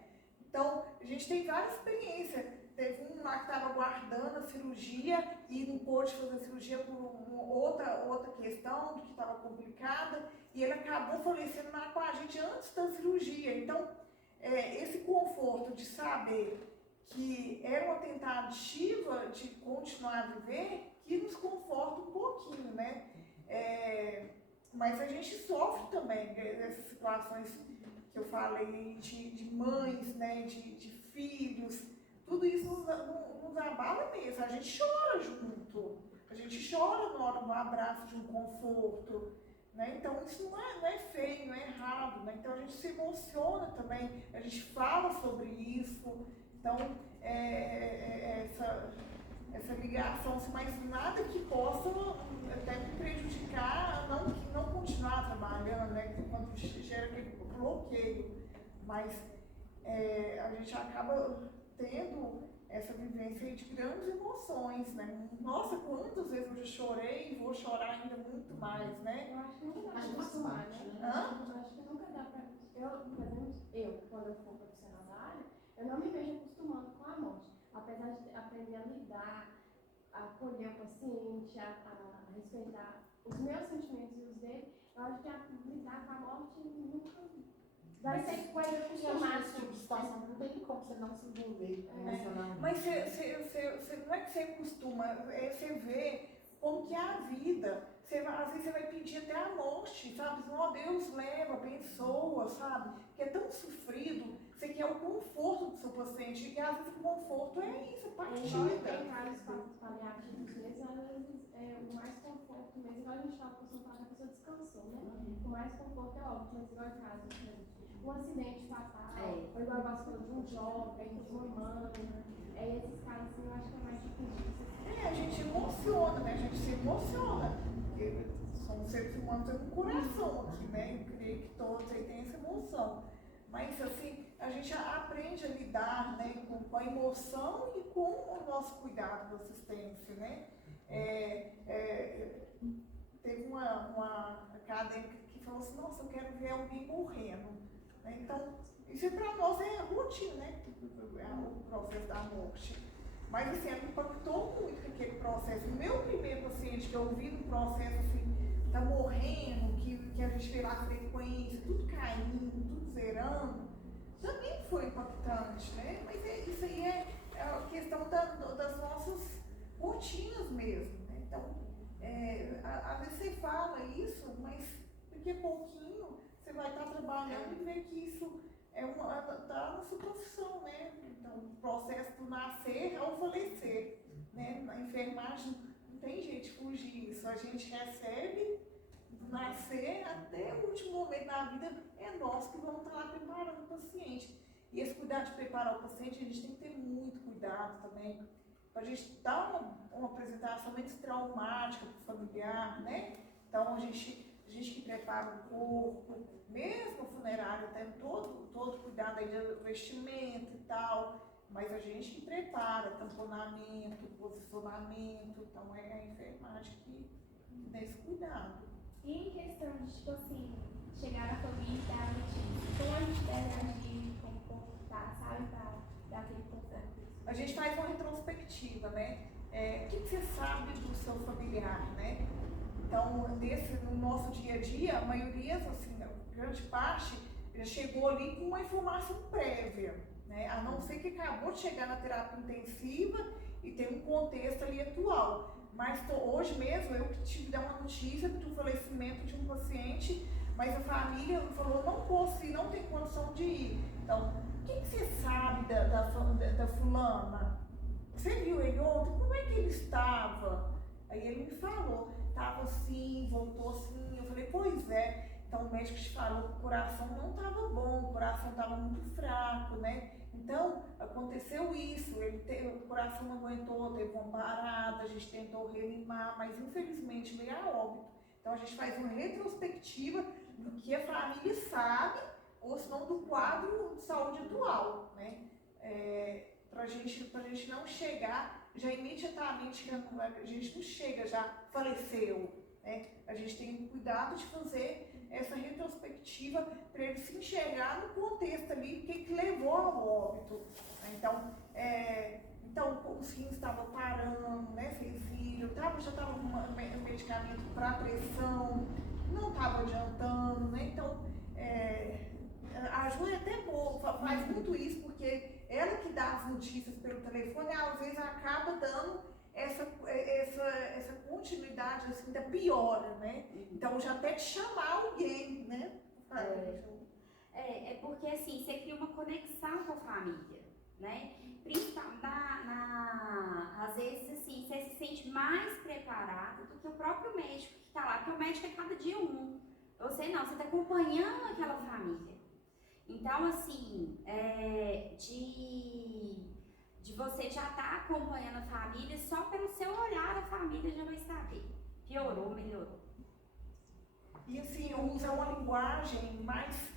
Então, a gente tem várias experiências. Teve um lá que estava aguardando a cirurgia e não pôde fazer a cirurgia por outra questão, que estava complicada, e ele acabou falecendo lá com a gente antes da cirurgia. Então, esse conforto de saber que era uma tentativa de continuar a viver, que nos conforta um pouquinho, né? Mas a gente sofre também dessas situações que eu falei de mães, né, de filhos, tudo isso nos abala mesmo. A gente chora junto, a gente chora na hora do abraço, de um conforto, né? Então isso não é feio, não é errado, né? Então a gente se emociona também, a gente fala sobre isso. Então essa ligação, assim, mas nada que possa até me prejudicar, não continuar trabalhando, né? Quando gera aquele bloqueio. Mas a gente acaba tendo essa vivência aí de grandes emoções, né? Nossa, quantas vezes eu já chorei e vou chorar ainda muito mais, né? Eu acho que nunca dá pra Acho que faz acostumar, parte, né? Hã? Eu acho que nunca dá pra... por exemplo, quando eu for profissional da área, eu não me vejo acostumando com a morte. Apesar de aprender a lidar, a acolher o paciente, a respeitar os meus sentimentos e os dele, eu acho que lidar com a morte nunca vai ser coisa Esse tipo automática. de situação não tem como você não se envolver emocionalmente. Mas não é que você costuma, você vê como que é a vida. Às vezes você vai pedir até a morte, sabe? Oh, Deus leva, abençoa, sabe? Porque é tão sofrido, você quer o conforto do seu paciente, e às vezes o conforto é isso, partida. Tem vários quadros paliativos mesmo, às vezes o mais conforto mesmo, igual a gente fala, a pessoa descansou, né? O mais conforto é óbvio, mas igual em casa, um acidente fatal, ou igual você falou de um jovem, de uma mãe, esses casos assim, eu acho que é mais difícil. A gente emociona, né? A gente se emociona. Porque somos seres humanos, tem um coração aqui, né? Eu creio que todos aí têm essa emoção. Mas assim, a gente aprende a lidar, né, com a emoção e com o nosso cuidado da assistência, né? Teve uma acadêmica que falou assim, nossa, eu quero ver alguém morrendo. Né? Então, isso para nós é rotina, né? O processo da morte. Mas assim, ela impactou muito com aquele processo. O meu primeiro paciente que eu vi no processo, assim, tá morrendo, que a gente vê lá a frequência, tudo caindo, tudo zerando, também foi impactante, né? Mas isso aí é a questão das nossas rotinas mesmo, né? Então, às vezes você fala isso, mas daqui a pouquinho você vai estar trabalhando e ver que isso está na sua profissão, né? Então, o processo do nascer ao falecer, né? Na enfermagem não tem jeito de fugir disso. A gente recebe do nascer até o último momento da vida, é nós que vamos estar lá preparando o paciente. E esse cuidado de preparar o paciente, a gente tem que ter muito cuidado também, para a gente dar uma apresentação menos traumática para o familiar, né? Então, a gente que prepara o corpo, mesmo o funerário, tem todo cuidado aí do vestimento e tal, mas a gente que prepara tamponamento, posicionamento, então é a enfermagem que dá esse cuidado. E em questão de, tipo assim, chegar na família e dar a notícia, como a gente deve agir, como comportar, sabe, para dar aquele conforto? A gente faz uma retrospectiva, né? O que você sabe do seu familiar, né? Então, no nosso dia a dia, a maioria, assim, grande parte, já chegou ali com uma informação prévia, né? A não ser que acabou de chegar na terapia intensiva e tem um contexto ali atual. Mas hoje mesmo, eu que tive que dar uma notícia do falecimento de um paciente, mas a família falou, não posso ir, não tem condição de ir. Então, o que você sabe da fulana? Você viu ele ontem? Como é que ele estava? Aí ele me falou, estava assim, voltou assim. Eu falei, pois é. Então o médico te falou que o coração não estava bom, o coração estava muito fraco, né? Então aconteceu isso, o coração não aguentou, teve uma parada, a gente tentou reanimar, mas infelizmente veio a óbito. Então a gente faz uma retrospectiva do que a família sabe, ou se não do quadro de saúde atual, né? Pra gente não chegar já imediatamente, a gente não chega, já faleceu, né? A gente tem o cuidado de fazer essa retrospectiva para ele se enxergar no contexto ali, o que levou ao óbito. Então, os rins estavam parando, né, sensível, já estava com medicamento para pressão, não estava adiantando, né? Então, a Ju é até boa, faz muito isso, porque ela que dá as notícias pelo telefone, às vezes acaba dando essa continuidade assim, da piora, né? Então já até chamar alguém, né? É porque assim, você cria uma conexão com a família, né? Principalmente às vezes assim, você se sente mais preparado do que o próprio médico que está lá, porque o médico é cada dia um. Você não, você está acompanhando aquela família. Então, assim, de você já estar acompanhando a família, só pelo seu olhar a família já vai saber. Piorou, melhorou. E assim, usa uma linguagem mais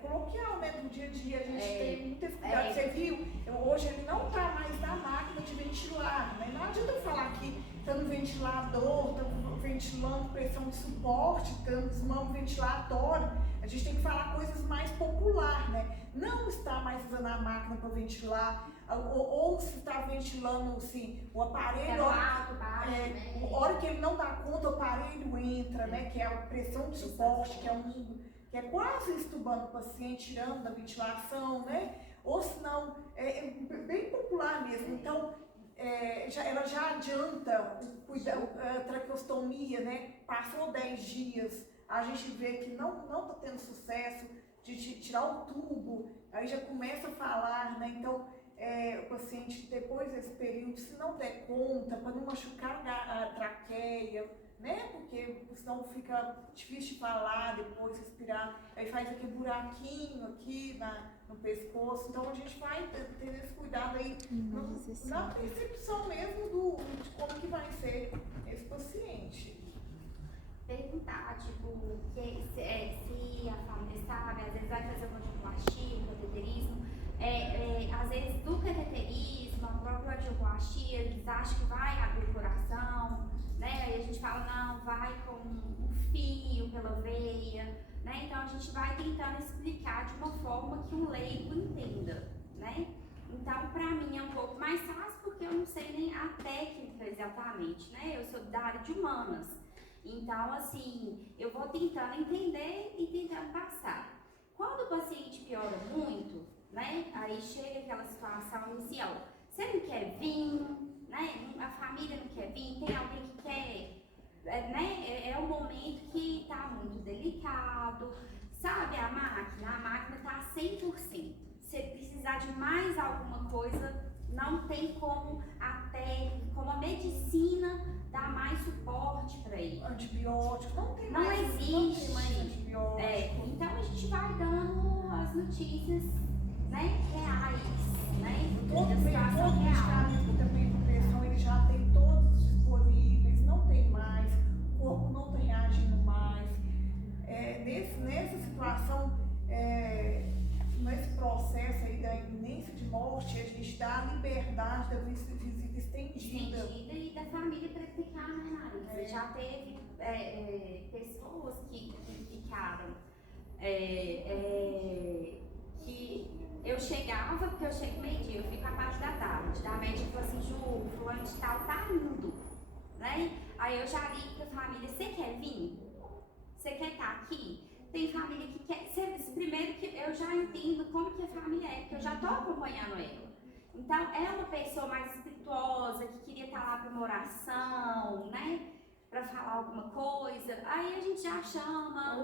coloquial, né, do dia a dia. A gente tem muito esse cuidado. Você viu? Hoje ele não está mais na máquina de ventilar, né? Não adianta eu falar que está no ventilador, está ventilando pressão de suporte, estamos no ventilatório. A gente tem que falar coisas mais popular, né? Não está mais usando a máquina para ventilar, ou se está ventilando assim, o aparelho, a hora que ele não dá conta, o aparelho entra, né? Que é a pressão de suporte, que é quase estubando o paciente, tirando da ventilação, né? Ou se não, é bem popular mesmo. Então, ela já adianta a traqueostomia, né? Passou 10 dias, a gente vê que não está tendo sucesso de tirar o tubo, aí já começa a falar, né? Então, o paciente, depois desse período, se não der conta, para não machucar a traqueia, né? Porque senão fica difícil de falar, depois respirar, aí faz aquele buraquinho aqui no pescoço. Então a gente vai ter esse cuidado aí na percepção mesmo de como que vai ser esse paciente. Perguntar, tipo, se a família sabe, às vezes vai fazer uma angioplastia, um cateterismo, às vezes do cateterismo, a própria angioplastia, eles acham que vai abrir o coração, né? Aí a gente fala, não, vai com um fio pela veia, né? Então a gente vai tentando explicar de uma forma que um leigo entenda, né? Então, pra mim é um pouco mais fácil porque eu não sei nem a técnica exatamente, né? Eu sou da área de humanas. Então, assim, eu vou tentando entender e tentando passar. Quando o paciente piora muito, né? Aí chega aquela situação inicial. Você não quer vinho, né? A família não quer vinho, tem alguém que quer, né? É um momento que tá muito delicado. Sabe a máquina tá 100%. Se precisar de mais alguma coisa, não tem como a técnica, como a medicina dar mais suporte para ele. Antibiótico, não tem Não mais existe. antibiótico. Então a gente vai dando as notícias, né, reais, né? Todo da situação real. medicamento também com pressão, ele já tem todos disponíveis, não tem mais, o corpo não está reagindo mais. Nessa situação, nesse processo aí da iminência de morte, a gente dá a liberdade da visita estendida. E da família para ficar, né, Larissa? Já teve pessoas que ficaram, que eu chegava, porque eu chego meio-dia, eu fico à parte da tarde, da médica falou assim, Ju, fulano de tal tá indo, né? Aí eu já ligo pra família, você quer vir? Você quer estar aqui? Tem família que quer, primeiro que eu já entendo como que a família é, porque eu já tô acompanhando ela. Então, é uma pessoa mais espirituosa, que queria estar lá para uma oração, né? Para falar alguma coisa. Aí a gente já chama.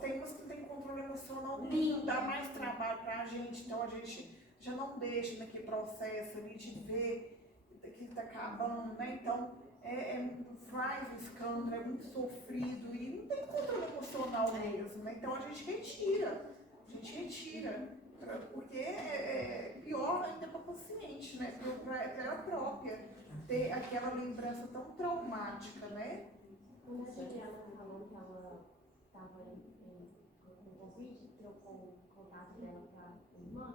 Tem umas que não tem controle emocional, não dá mais trabalho pra gente, então a gente já não deixa naquele processo ali de ver que está acabando, né? Então, faz o escândalo, é muito sofrido e não tem controle emocional mesmo, né? Então a gente retira, porque é pior ainda para o paciente, né? Para ela própria ter aquela lembrança tão traumática, né? Quando a Juliana falou que ela estava com Covid, trocou o contato dela para a irmã,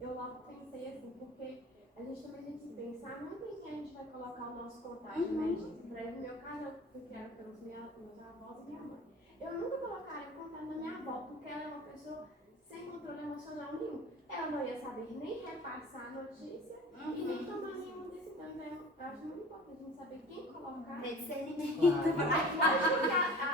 eu logo pensei assim, porque a gente também tem que pensar muito em quem a gente vai colocar o nosso contato, né, gente? Por exemplo, no meu caso, eu fui criada pelos meus avós e minha mãe. Eu nunca colocaria o contato da minha avó, porque ela é uma pessoa sem controle emocional nenhum. Ela não ia saber nem repassar a notícia e nem tomar nenhuma decisão. Então, eu acho muito importante a gente saber quem colocar.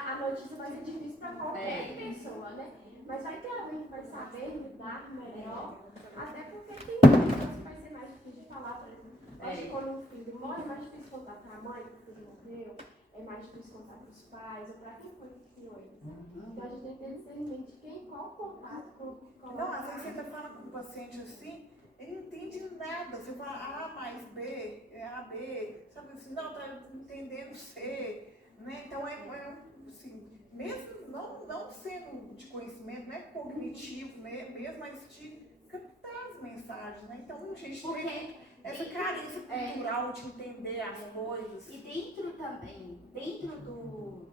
A notícia vai ser difícil para qualquer pessoa, né? Mas vai ter alguém que vai saber lidar melhor, até porque tem pessoas que vai ser mais difícil de falar, por exemplo. Acho que quando o filho morre, é mais difícil contar para a mãe que o filho morreu, é mais difícil contar para os pais, ou para quem foi que criou ele. Então a gente tem que ter discernimento de qual contato com Não, às vezes você está falando com um paciente assim, ele não entende nada. Você fala A mais B, é AB, sabe assim, não, está entendendo C, né? Então assim, mesmo não sendo de conhecimento, não é cognitivo mesmo, mas de captar as mensagens, né? Então a gente tem essa carência cultural de entender as coisas. E dentro também, dentro do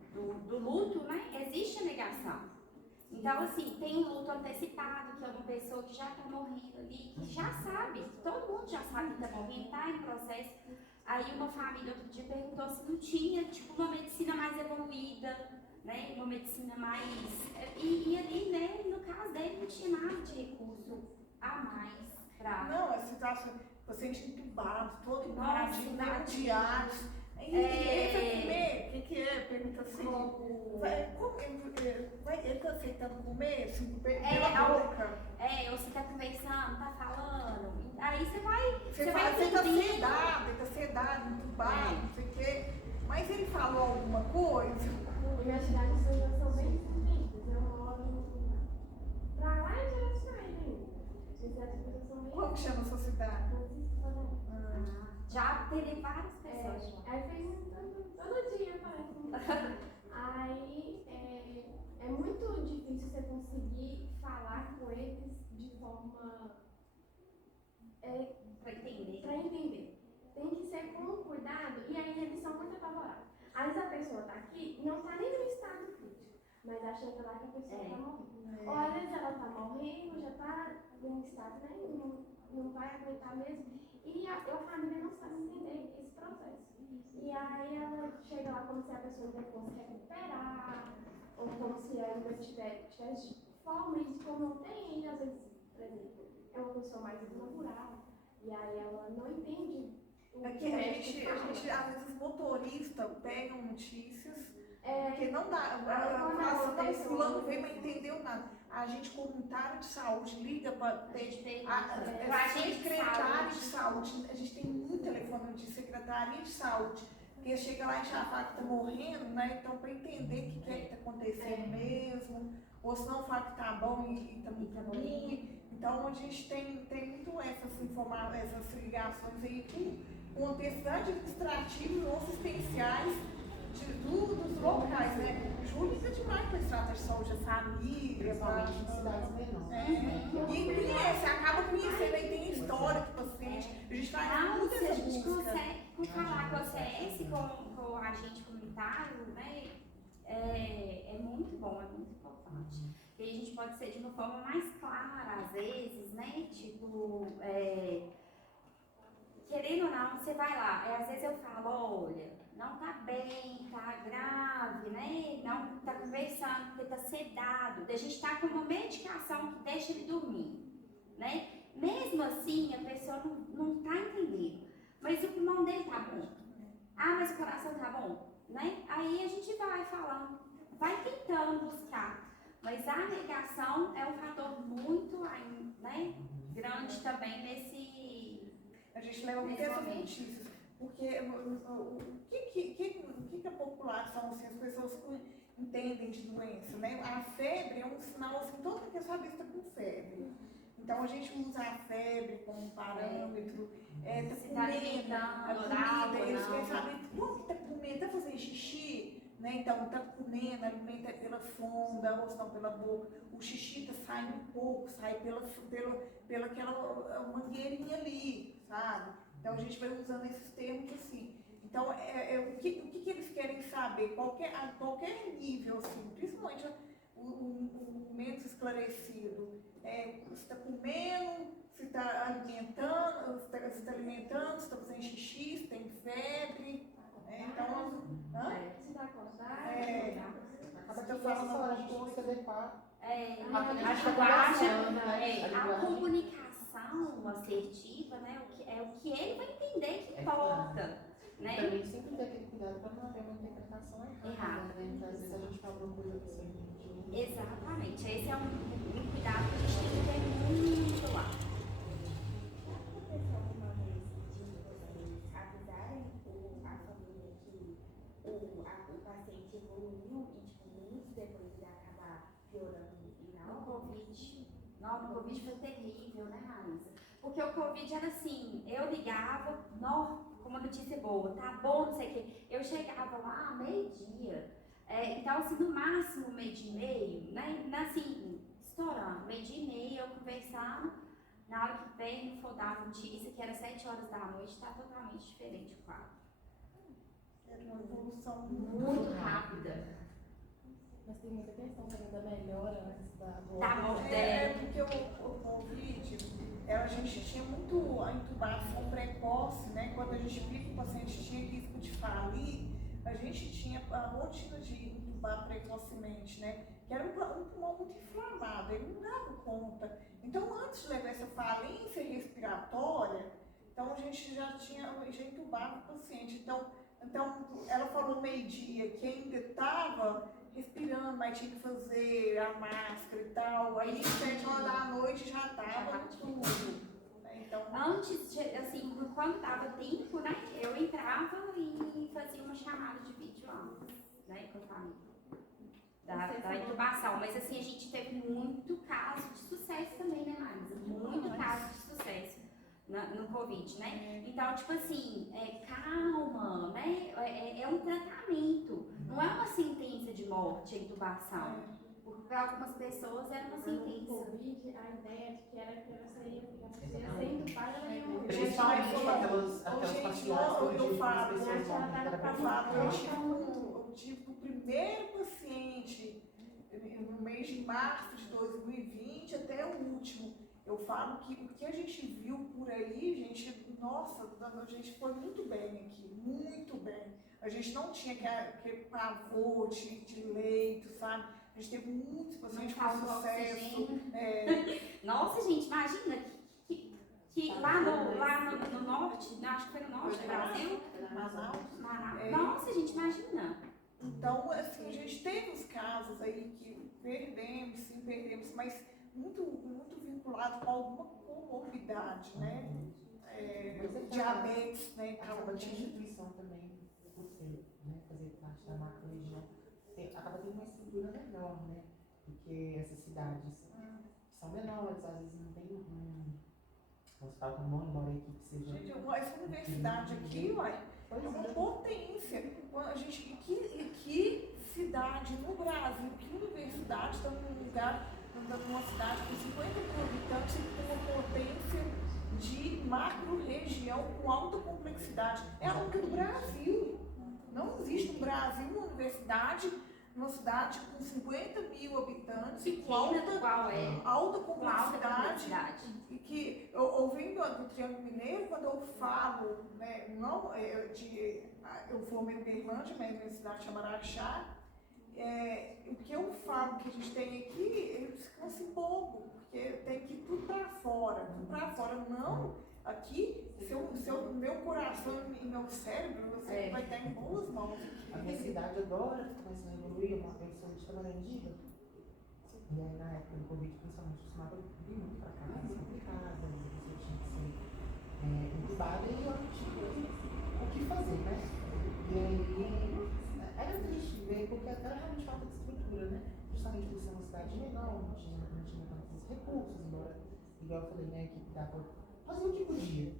luto, né, existe a negação. Então, assim, tem um luto antecipado, que é uma pessoa que já está morrendo ali, que já sabe, todo mundo já sabe que está morrendo, está em processo. Aí uma família outro dia perguntou se não tinha, tipo, uma medicina mais evoluída, né, uma medicina mais... E ali, né, no caso dele, não tinha nada de recurso a mais para... Não, a situação, paciente entubado, todo Nossa, entubado, diários. E ele vai comer? O que é? Pergunta assim. Ele tá aceitando comer? Assim, pela boca. Ou você tá conversando, tá falando. Aí você vai. Você fala, você tá sedado, entubado, não sei o quê. Mas ele falou alguma coisa? E minha cidade as coisas são bem diferentes. Eu moro pra lá em Gerações ainda. As coisas são bem Como chama a sua cidade? Já teve várias pessoas. Aí fez todo dia, parece. Aí é muito difícil você conseguir falar com eles de forma Pra entender. pra entender. Tem que ser com cuidado, e aí eles são muito apavorados. Às vezes a pessoa tá aqui e não tá nem no estado crítico, mas acha que lá que a pessoa tá morrendo. Ou às vezes ela tá morrendo, já tá em estado, né? Não vai aguentar mesmo. E a família não sabe entender esse processo. E aí ela chega lá como se a pessoa não fosse recuperar, ou como se ela ainda tivesse forma, e como não tem, às vezes, por exemplo, é uma pessoa mais rural, e aí ela não entende o Aqui que a é gente, às vezes, os motoristas pegam notícias, É, porque não dá. Não, fulano veio, mas não entendeu nada. A gente, comunitário de saúde, liga para secretário de saúde. A gente tem muito telefone de secretaria de saúde. Porque chega lá e já fala que está morrendo, né? Então, para entender o que é que está acontecendo mesmo, ou se não fala que está bom e está muito ruim. Então, a gente tem muito essas ligações aí com a quantidade administrativa ou assistenciais dos locais, né? Júlio é demais para estratégia de saúde, a família, Principalmente em cidades menores. E conhece, acaba conhecendo, aí tem história do paciente, a gente faz muito Se a essa gente busca. consegue falar com a CS, com o agente comunitário, né? É muito bom, é muito importante. E a gente pode ser de uma forma mais clara, às vezes, né? Tipo, querendo ou não, você vai lá, às vezes eu falo, olha, não tá bem, tá grave, né? Não tá conversando porque tá sedado. A gente tá com uma medicação que deixa ele dormir, né? Mesmo assim, a pessoa não tá entendendo. Mas o pulmão dele tá bom. Ah, mas o coração tá bom, né? Aí a gente vai falando, vai tentando buscar. Mas a negação é um fator muito, né, grande também nesse... A gente leva muito essas notícias, porque o que a população, assim, as pessoas entendem de doença, né? A febre é um sinal, assim, todo mundo quer saber se está com febre. Então a gente usa a febre como parâmetro, se tá alimentando, eles querem saber como que está comendo, está fazendo xixi, né? Então está comendo, alimenta pela sonda, ou se não pela boca, o xixi está saindo um pouco, sai pela aquela mangueirinha ali, sabe? Então a gente vai usando esses termos assim. Então o que eles querem saber, a qualquer nível, assim, principalmente o menos esclarecido, se está comendo, se está alimentando, se está fazendo xixi, se tem febre, então... se dá acordar, Acaba que a gente tem que se adequar. A comunicação assertiva, né? O que ele vai entender que importa, né? Também sempre ter aquele cuidado para não haver uma interpretação errada, né? Então, às vezes a gente fala uma coisa que você não entende. Exatamente. Esse é um cuidado que a gente tem que ter muito lá. Porque o Covid era assim, eu ligava, com uma notícia boa, tá bom, não sei o quê. Eu chegava lá meio-dia. Então, assim, no máximo meio-dia e meio, né? Assim, estourando, meio-dia e meio, eu conversando. Na hora que vem, for dar a notícia, que era 7 horas da noite, tá totalmente diferente o quadro. É uma evolução Muito rápida. Mas tem muita questão também da melhora antes da Da morte. Porque o Covid, a gente tinha muito a intubação precoce, né? Quando a gente via que o paciente tinha risco de falir, a gente tinha a rotina de intubar precocemente, né? Que era um pulmão muito inflamado, ele não dava conta. Então, antes de levar essa falência respiratória, então a gente já intubava o paciente. Então ela falou meio-dia que ainda estava respirando, mas tinha que fazer a máscara e tal. Aí, 7 horas da noite já estava tudo. Então, Antes, assim, quando dava tempo, né, eu entrava e fazia uma chamada de vídeo antes, né, com a família. Da intubação, mas assim, a gente teve muito caso de sucesso também, né, Marisa? Muito caso de sucesso no Covid, né? Então, tipo assim, calma, né? É um tratamento, não é uma sentença de morte a intubação. Porque para algumas pessoas era uma No sentença. Covid, a ideia de que era que você ia ser intubada, ela ia morrer. Principalmente com aquelas pacientes que eu falo, pessoas eu tive o primeiro paciente no mês de março de 2020 até o último. Eu falo que o que a gente viu por aí, gente, nossa, a gente foi muito bem aqui, muito bem. A gente não tinha aquele pavor de leito, sabe? A gente teve muitos pacientes com sucesso. Nossa, gente, imagina que lá no norte, acho que foi no norte do Brasil, Manaus. Nossa, gente, imagina. Então, assim, a gente teve os casos aí que perdemos, mas muito vinculado com alguma comorbidade, né? Diabetes, né? Acaba que a instituição também, por ser, né, fazer parte da macro-região, acaba tendo uma estrutura melhor, né? Porque essas cidades são menores, às vezes não tem um hospital tão bom, embora a equipe seja... Gente, essa universidade aqui, é uma potência. Que cidade no Brasil, que universidade está numa cidade com 50 mil habitantes e com uma potência de macro-região com alta complexidade? É a única do Brasil. Não existe no Brasil uma universidade numa cidade com 50 mil habitantes e com alta complexidade. E que, ouvindo do Triângulo Mineiro, quando eu falo, né, eu formei em Berlândia, mas a universidade chama Araxá, o que eu falo que a gente tem aqui, eles ficam assim bobo, porque tem que ir tudo para fora. Não, aqui, meu coração e meu cérebro, você vai estar em boas mãos. A minha cidade agora está começando a evoluir, uma pessoa de Tamarandinga. E aí, na época do Covid, principalmente, costumava vir muito para casa, complicada, a pessoa tinha que ser intubada e eu não tinha o que fazer, né? E aí, era triste ver, porque era realmente falta de estrutura, né? Justamente por ser uma cidade menor, não tinha tantos recursos, embora, igual eu falei, né, a equipe dava fazer o que podia.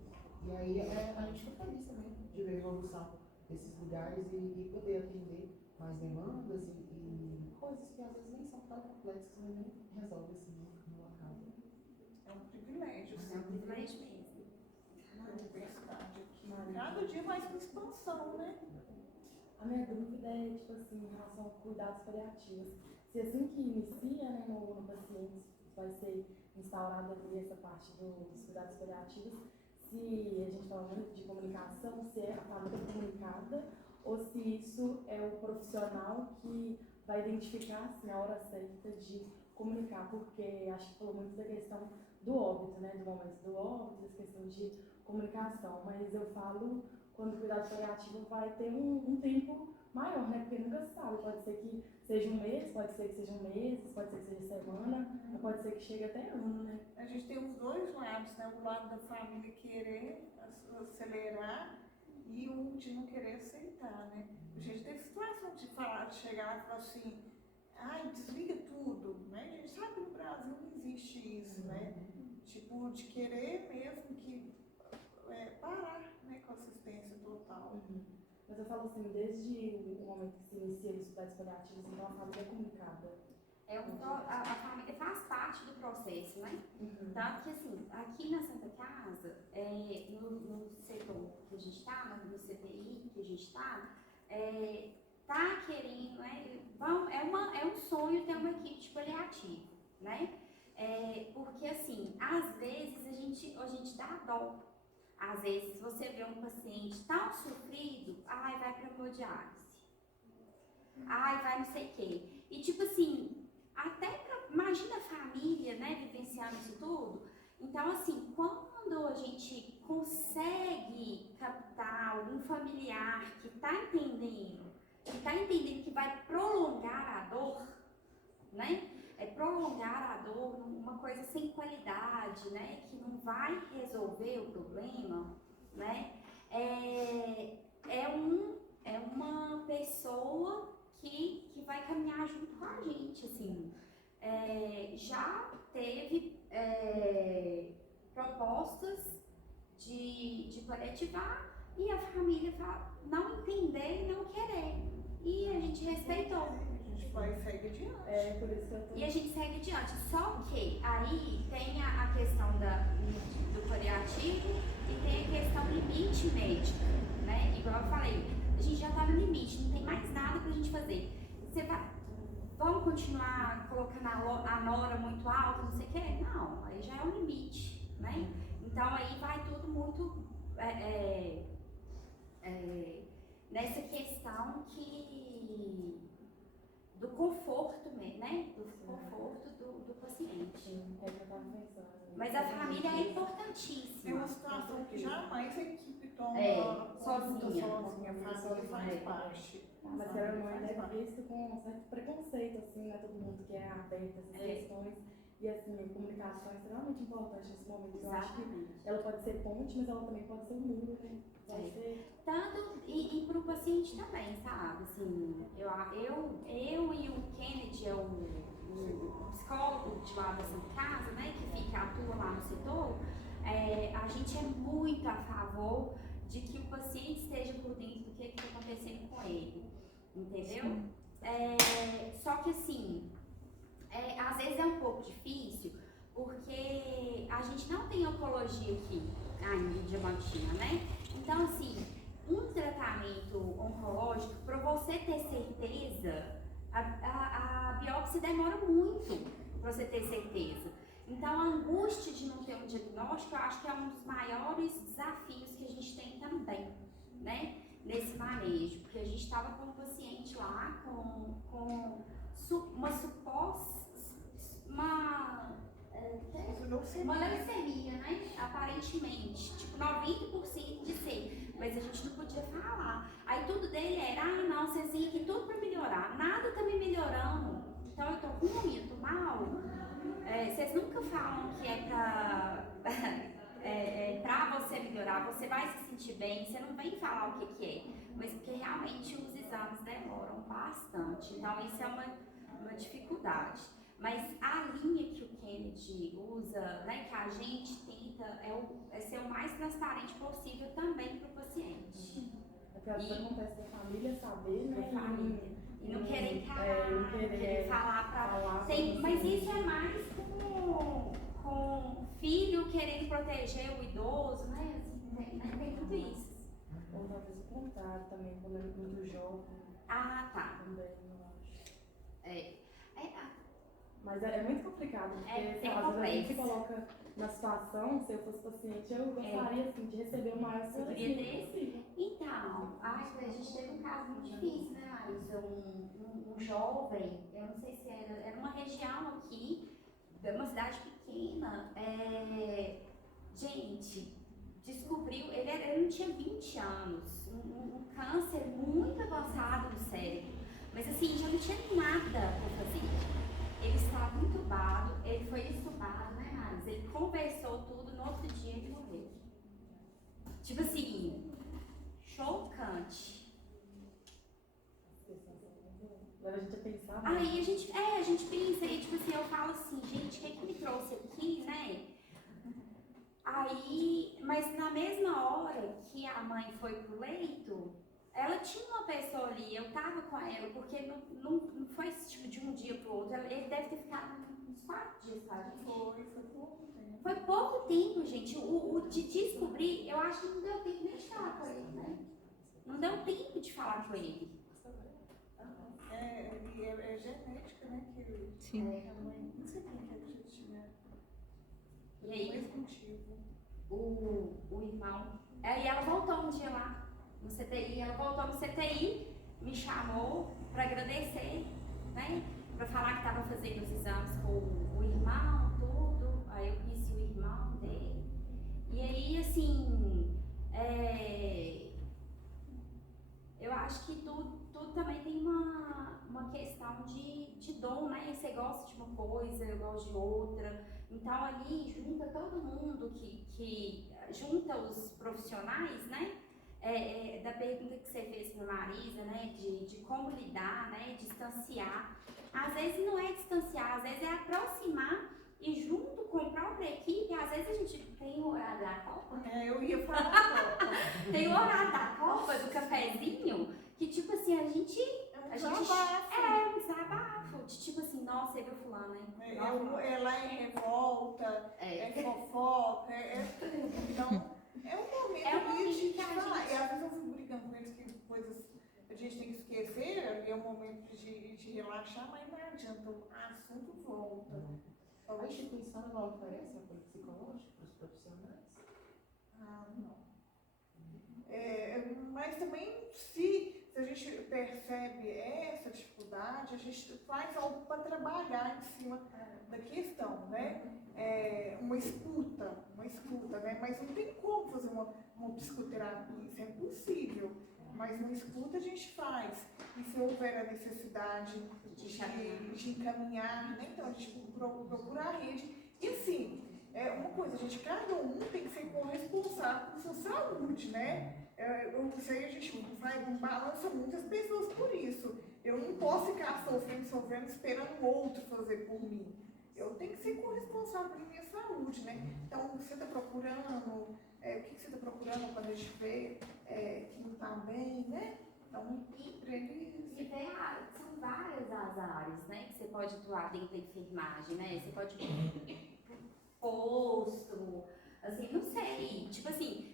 E aí, a gente ficou feliz também de ver a evolução desses lugares e poder atender mais demandas e coisas que às vezes nem são tão complexas, mas nem resolve assim no local. É um privilégio. É um privilégio mesmo. A universidade aqui, cada dia mais com expansão, né? A minha dúvida é, tipo assim, em relação aos cuidados paliativos. Se assim que inicia, né, no paciente, vai ser instaurada ali essa parte dos cuidados paliativos, se a gente fala muito de comunicação, se é a família comunicada, ou se isso é o profissional que vai identificar, assim, a hora certa de comunicar, porque acho que falou muito da questão do óbito, né, do momento do óbito, da questão de comunicação, mas eu falo quando o cuidado paliativo vai ter um tempo maior, né, porque nunca se sabe, pode ser que seja um mês, pode ser que seja um mês, pode ser que seja semana, mas pode ser que chegue até ano, né. A gente tem os dois lados, né? O lado da família querer acelerar e o de não querer aceitar, né? A gente teve situação de chegar e falar assim, desliga tudo, né? A gente sabe que no Brasil não existe isso, né? tipo, de querer mesmo que parar, né, com assistência total. Mas eu falo assim, desde o momento que se inicia os cuidados paliativos, então a família é comunicada. A família faz parte do processo, né? Tanto que, assim, aqui na Santa Casa, no setor que a gente está, no CTI que a gente está, tá querendo, né? É um sonho ter uma equipe de paliativo, né? Porque, assim, às vezes a gente dá dó. Às vezes você vê um paciente tão sofrido, ai, vai para hemodiálise, ai, vai não sei o quê. E, tipo assim, imagina a família, né, vivenciando isso tudo. Então, assim, quando a gente consegue captar algum familiar que está entendendo que vai prolongar a dor, né? Prolongar a dor, uma coisa sem qualidade, né? Que não vai resolver o problema, né? É uma pessoa que vai caminhar junto com a gente, assim. Já teve propostas de paliativar e a família não entender e não querer. E a gente respeitou. A gente vai e segue adiante. Por isso que eu tô... E a gente segue adiante. Só que aí tem a questão do paliativo e tem a questão limite médica, né? Igual eu falei, a gente já tá no limite, não tem mais nada pra gente fazer. Vamos continuar colocando a nora muito alta, não sei o quê? Não, aí já é um limite, né? Então aí vai tudo muito nessa questão do conforto, né? Do conforto do paciente. Mas a família é É importantíssima. uma situação que jamais a equipe toma sozinha. A família faz parte. Mas que a mãe é vista com um certo preconceito, assim, né? Todo mundo que é aberto a essas questões. E assim, a comunicação é extremamente importante nesse momento. Eu acho que ela pode ser ponte, mas ela também pode ser um muro, né? Tanto e para o paciente também, sabe? Assim, eu e o Kennedy, o psicólogo de lá da Santa Casa, né? Que atua lá no setor, a gente é muito a favor de que o paciente esteja por dentro do que está acontecendo com ele, entendeu? Só que assim, às vezes é um pouco difícil, porque a gente não tem oncologia aqui ainda em Diamantina, né? Então assim, um tratamento oncológico, para você ter certeza, a biópsia demora muito para você ter certeza. Então, a angústia de não ter um diagnóstico, eu acho que é um dos maiores desafios que a gente tem também, né? Nesse manejo, porque a gente estava com um paciente lá com uma suposta, uma leucemia, né? Aparentemente, tipo 90% de ser, mas a gente não podia falar. Aí tudo dele era, não, Cezinha, que tudo pra melhorar, nada tá me melhorando, então eu tô ruim, eu tô mal. Vocês nunca falam que pra você melhorar, você vai se sentir bem, você não vem falar o que é, mas porque realmente os exames demoram bastante, então isso é uma dificuldade. Mas a linha que o Kennedy usa, né, que a gente tenta, é ser o mais transparente possível também para o paciente. Porque às vezes acontece da família saber, né? Da família. E não querer encarar, não querer falar pra... sobre Mas isso é mais com filho querendo proteger o idoso, né? Assim, tem tudo isso. Ou talvez o contrário também, quando é muito jovem. Ah, tá. Também, eu acho. Mas é muito complicado, porque bem às vezes a gente se complexo. coloca na situação, se eu fosse paciente, eu gostaria assim, de receber o maior Poderia ter. possível. Então, a gente teve um caso muito difícil, né, Marisa? Um jovem, eu não sei se era uma região aqui, uma cidade pequena, gente, descobriu, ele não tinha 20 anos, um câncer muito avançado no cérebro, mas assim, já não tinha nada para fazer. Ele estava entubado, ele foi estubado, né, Marisa? Ele conversou tudo, no outro dia ele morreu. Tipo assim, chocante. Agora a gente ia pensar, né? Aí a gente pensa, e tipo assim, eu falo assim, gente, o que me trouxe aqui, né? Aí, mas na mesma hora que a mãe foi pro leito, ela tinha uma pessoa ali, eu tava com ela, porque não foi tipo de um dia pro outro, ele deve ter ficado uns 4 dias com a gente. Foi pouco tempo. Foi pouco tempo, gente. O de descobrir, eu acho que não deu tempo nem de falar com ele, né? Não deu tempo de falar com ele. É genética, né? Que Sim. a mãe, não sei quem que acredita, né? E aí, Mesmo motivo. o irmão. Aí ela voltou um dia lá no CTI, ela voltou no CTI, me chamou para agradecer, né? Para falar que estava fazendo os exames com o irmão, tudo. Aí eu conheci o irmão dele. E aí, assim, eu acho que tudo também tem uma questão de dom, né? Você gosta de uma coisa, eu gosto de outra. Então ali junta todo mundo que junta os profissionais, né? Da pergunta que você fez para Marisa, né? De como lidar, né? Distanciar. Às vezes não é distanciar, às vezes é aproximar e junto com a própria equipe, às vezes a gente tem o horário da Copa. Eu ia falar da Copa. Tem o horário da Copa, do cafezinho, que tipo assim, a gente É um desabafo. um desabafo. De tipo assim, nossa, você viu fulano, hein? Lá é revolta, é fofoca, então, é um momento ali de que a falar. gente- E às vezes eu fico brincando com eles que coisas a gente tem que esquecer, é um momento de relaxar, mas não adianta, o assunto volta. A instituição não oferece apoio psicológico para os profissionais? Não. Mas também, se a gente percebe essa dificuldade, a gente faz algo para trabalhar em cima da questão, né? Uma escuta, né? Mas não tem como fazer uma psicoterapia, isso é impossível. Mas uma escuta a gente faz. E se houver a necessidade de encaminhar, né? Então a gente procura a rede. E assim, uma coisa, gente, cada um tem que ser corresponsável por sua saúde, né? Eu sei, a gente balança muitas pessoas por isso. Eu não posso ficar sofrendo, esperando o outro fazer por mim. Eu tenho que ser corresponsável pela minha saúde, né? Então, você está procurando, o que você está procurando quando a gente vê que não está bem, né? Então, para ele... São várias as áreas, né? Que você pode atuar dentro da enfermagem, né? Você pode ir pro posto, assim, não sei. Tipo assim,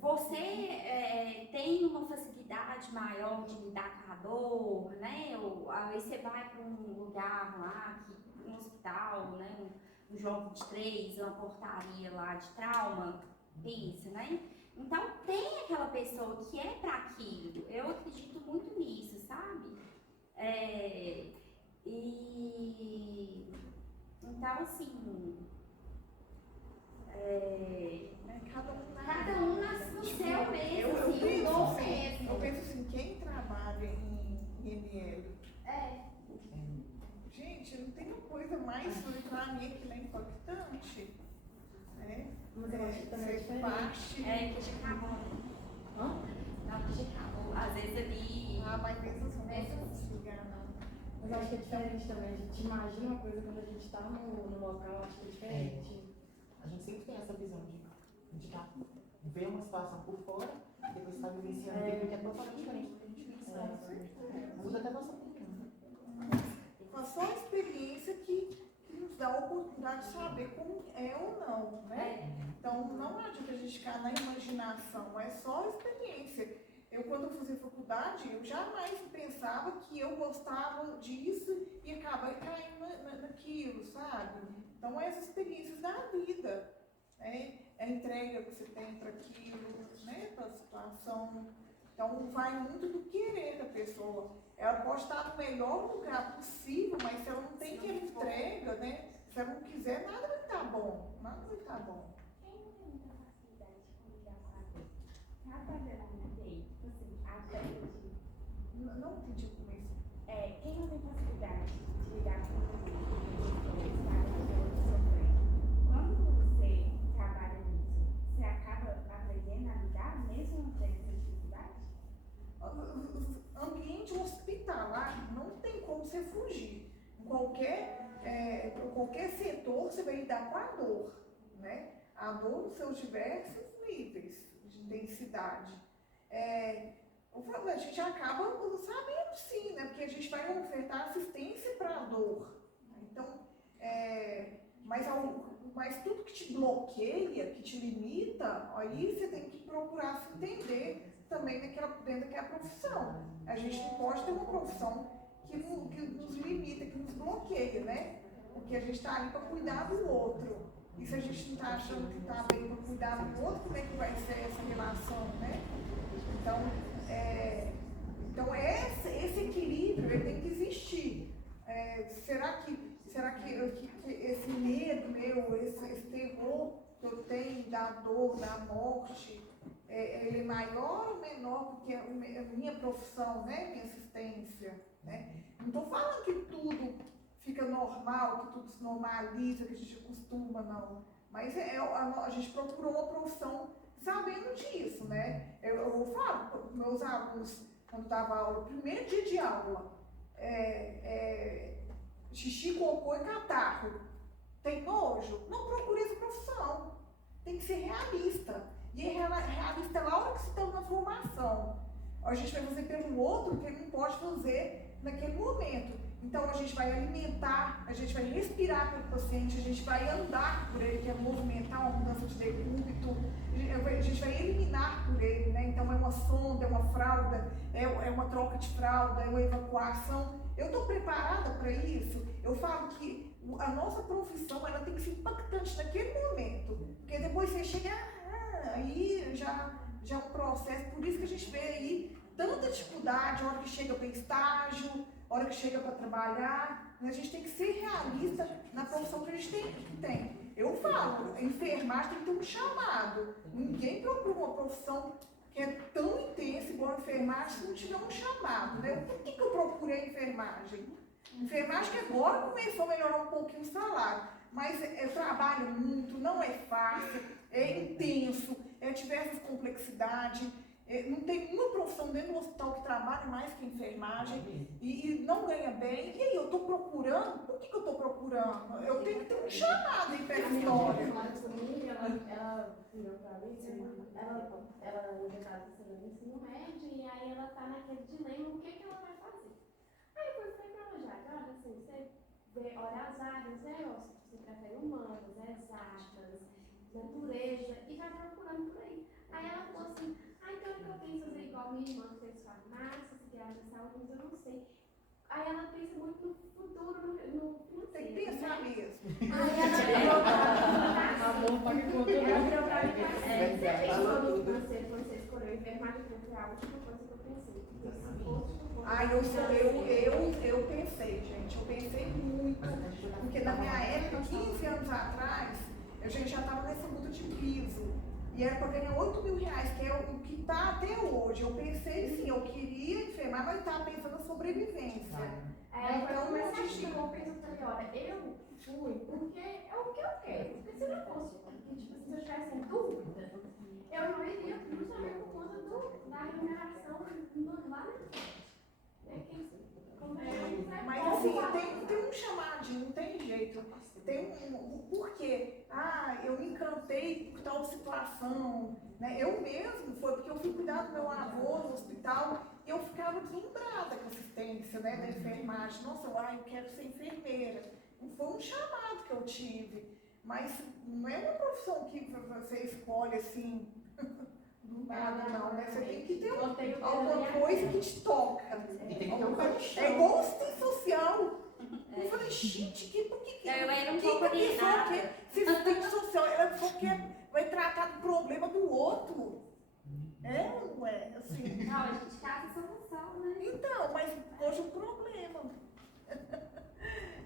você tem uma facilidade maior de lidar com a dor, né? Ou aí você vai para um lugar lá, um hospital, né? Um João 23, uma portaria lá de trauma, pensa, né? Então tem aquela pessoa que é para aquilo. Eu acredito muito nisso, sabe? Então assim. Cada um no seu mesmo, assim, o dom mesmo. Eu penso assim, quem trabalha em IML, gente, não tem uma coisa mais pra mim que é impactante, né? Mas eu acho que também é Ser diferente. parte... Que já acabou. Hã? Não, que já acabou. Às vezes ali. Mas mesmo assim, não posso desligar, não. Mas eu acho que é diferente também. A gente imagina uma coisa quando a gente tá no local, acho que é diferente. A gente sempre tem essa visão de ver uma situação por fora e depois estar vivenciando aquilo que é totalmente diferente do que a gente vivencia. Muda até a nossa opinião. Uma só experiência que nos dá a oportunidade de saber como é ou não, né? Então, não adianta a gente ficar na imaginação, é só a experiência. Eu, quando eu fazia faculdade, eu jamais pensava que eu gostava disso e acabava caindo naquilo, sabe? Então, essas experiências da vida, né? A entrega que você tem para aquilo, né? Para a situação. Então, vai muito do querer da pessoa. Ela pode estar no melhor lugar possível, mas se ela não tem aquela entrega, né? Se ela não quiser, nada vai estar bom. Nada vai estar bom. Quem não tem muita facilidade com ligar com a Deus? Trabalhando bem, tipo assim, até de. Não entendi como isso. Quem não tem facilidade de ligar com Deus, quando você trabalha nisso, você acaba aprendendo a lidar mesmo não tendo essa dificuldade? Ambiente hospitalar não tem como você fugir. Em qualquer setor você vai lidar com a dor, né? a dor nos seus diversos níveis de intensidade. A gente acaba sabendo sim, né? Porque a gente vai ofertar assistência para a dor. Então, mas tudo que te bloqueia, que te limita, aí você tem que procurar se entender também dentro daquela profissão. A gente não pode ter uma profissão que nos limita, que nos bloqueia, né? Porque a gente está ali para cuidar do outro. E se a gente não está achando que está bem para cuidar do outro, como é que vai ser essa relação, né? Então esse equilíbrio ele tem que existir. Será que esse medo meu, esse terror que eu tenho da dor, da morte, ele é maior ou menor do que a minha profissão, né? Minha assistência, né? Não estou falando que tudo fica normal, que tudo se normaliza, que a gente acostuma, não. Mas a gente procurou uma profissão sabendo disso, né? Eu falo para os meus alunos, quando dava aula, primeiro dia de aula, xixi, cocô e catarro. Tem nojo? Não procure essa profissão. Tem que ser realista. E realista na hora que você está na formação. A gente vai fazer pelo outro o que ele não pode fazer naquele momento. Então a gente vai alimentar, a gente vai respirar pelo paciente, a gente vai andar por ele, que é movimentar uma mudança de decúbito, a gente vai eliminar por ele, né? Então é uma sonda, é uma fralda, é uma troca de fralda, é uma evacuação. Eu estou preparada para isso? Eu falo que a nossa profissão ela tem que ser impactante naquele momento, porque depois você chega, aí já é um processo, por isso que a gente vê aí tanta dificuldade, a hora que chega para estágio, a hora que chega para trabalhar, né? A gente tem que ser realista na profissão que a gente tem. Eu falo, a enfermagem tem que ter um chamado. Ninguém procura uma profissão que é tão intensa igual a enfermagem se não tiver um chamado, né? Por que eu procurei a enfermagem? Enfermagem que agora começou a melhorar um pouquinho o salário, mas eu trabalho muito, não é fácil, é intenso, diversas complexidades. Não tem uma profissão dentro do hospital que trabalha mais que enfermagem e não ganha bem. E aí, eu estou procurando? Por que eu estou procurando? Eu tenho que ter um chamado aí para a história. Ela virou para mim, ela ainda está no ensino médio, e aí ela está naquele dilema, o que ela vai fazer? Aí eu fui para ela já, olha assim, você olha as áreas, né? Você prefere humanas, exatas, natureza, e vai procurando por aí. Aí ela falou assim, então eu penso fazer igual minha irmã que fez farmácia, se grava de saúde, mas eu não sei. Aí ela pensa muito no futuro, no financeiro. Tem que pensar mesmo. Aí ela virou pra mim e você pensou no financeiro quando você escolheu enfermagem, foi a última coisa que eu pensei. Eu pensei, gente, eu pensei muito, porque na minha época, 15 anos atrás, eu já estava nessa luta de piso. E era para ganhar R$8.000, que é o que está até hoje. Eu pensei, sim, eu queria enfermar, mas estava pensando na sobrevivência. Então, mas você chegou pensando, eu falei, olha, eu fui porque é o que eu quero. Porque se não fosse, porque, tipo, se eu tivesse em dúvida, eu não iria justamente por conta da remuneração lá na frente. Mas assim, tem um chamadinho, não tem jeito. Tem por quê? Eu me encantei com tal situação, né? Eu mesmo, foi porque eu fui cuidar do meu avô no hospital e eu ficava deslumbrada com a assistência, né, da enfermagem. Nossa, eu quero ser enfermeira. Foi um chamado que eu tive, mas não é uma profissão que você escolhe assim, do nada não, né? Você tem que ter alguma coisa que te toca. É igual assistente social. Eu falei, gente, por que eu era um que pouco a pessoa alienada. quer ser assistente social? Ela só vai tratar do problema do outro. Ou não é? Assim. Não, a gente caça solução, né? Então, mas hoje é um problema.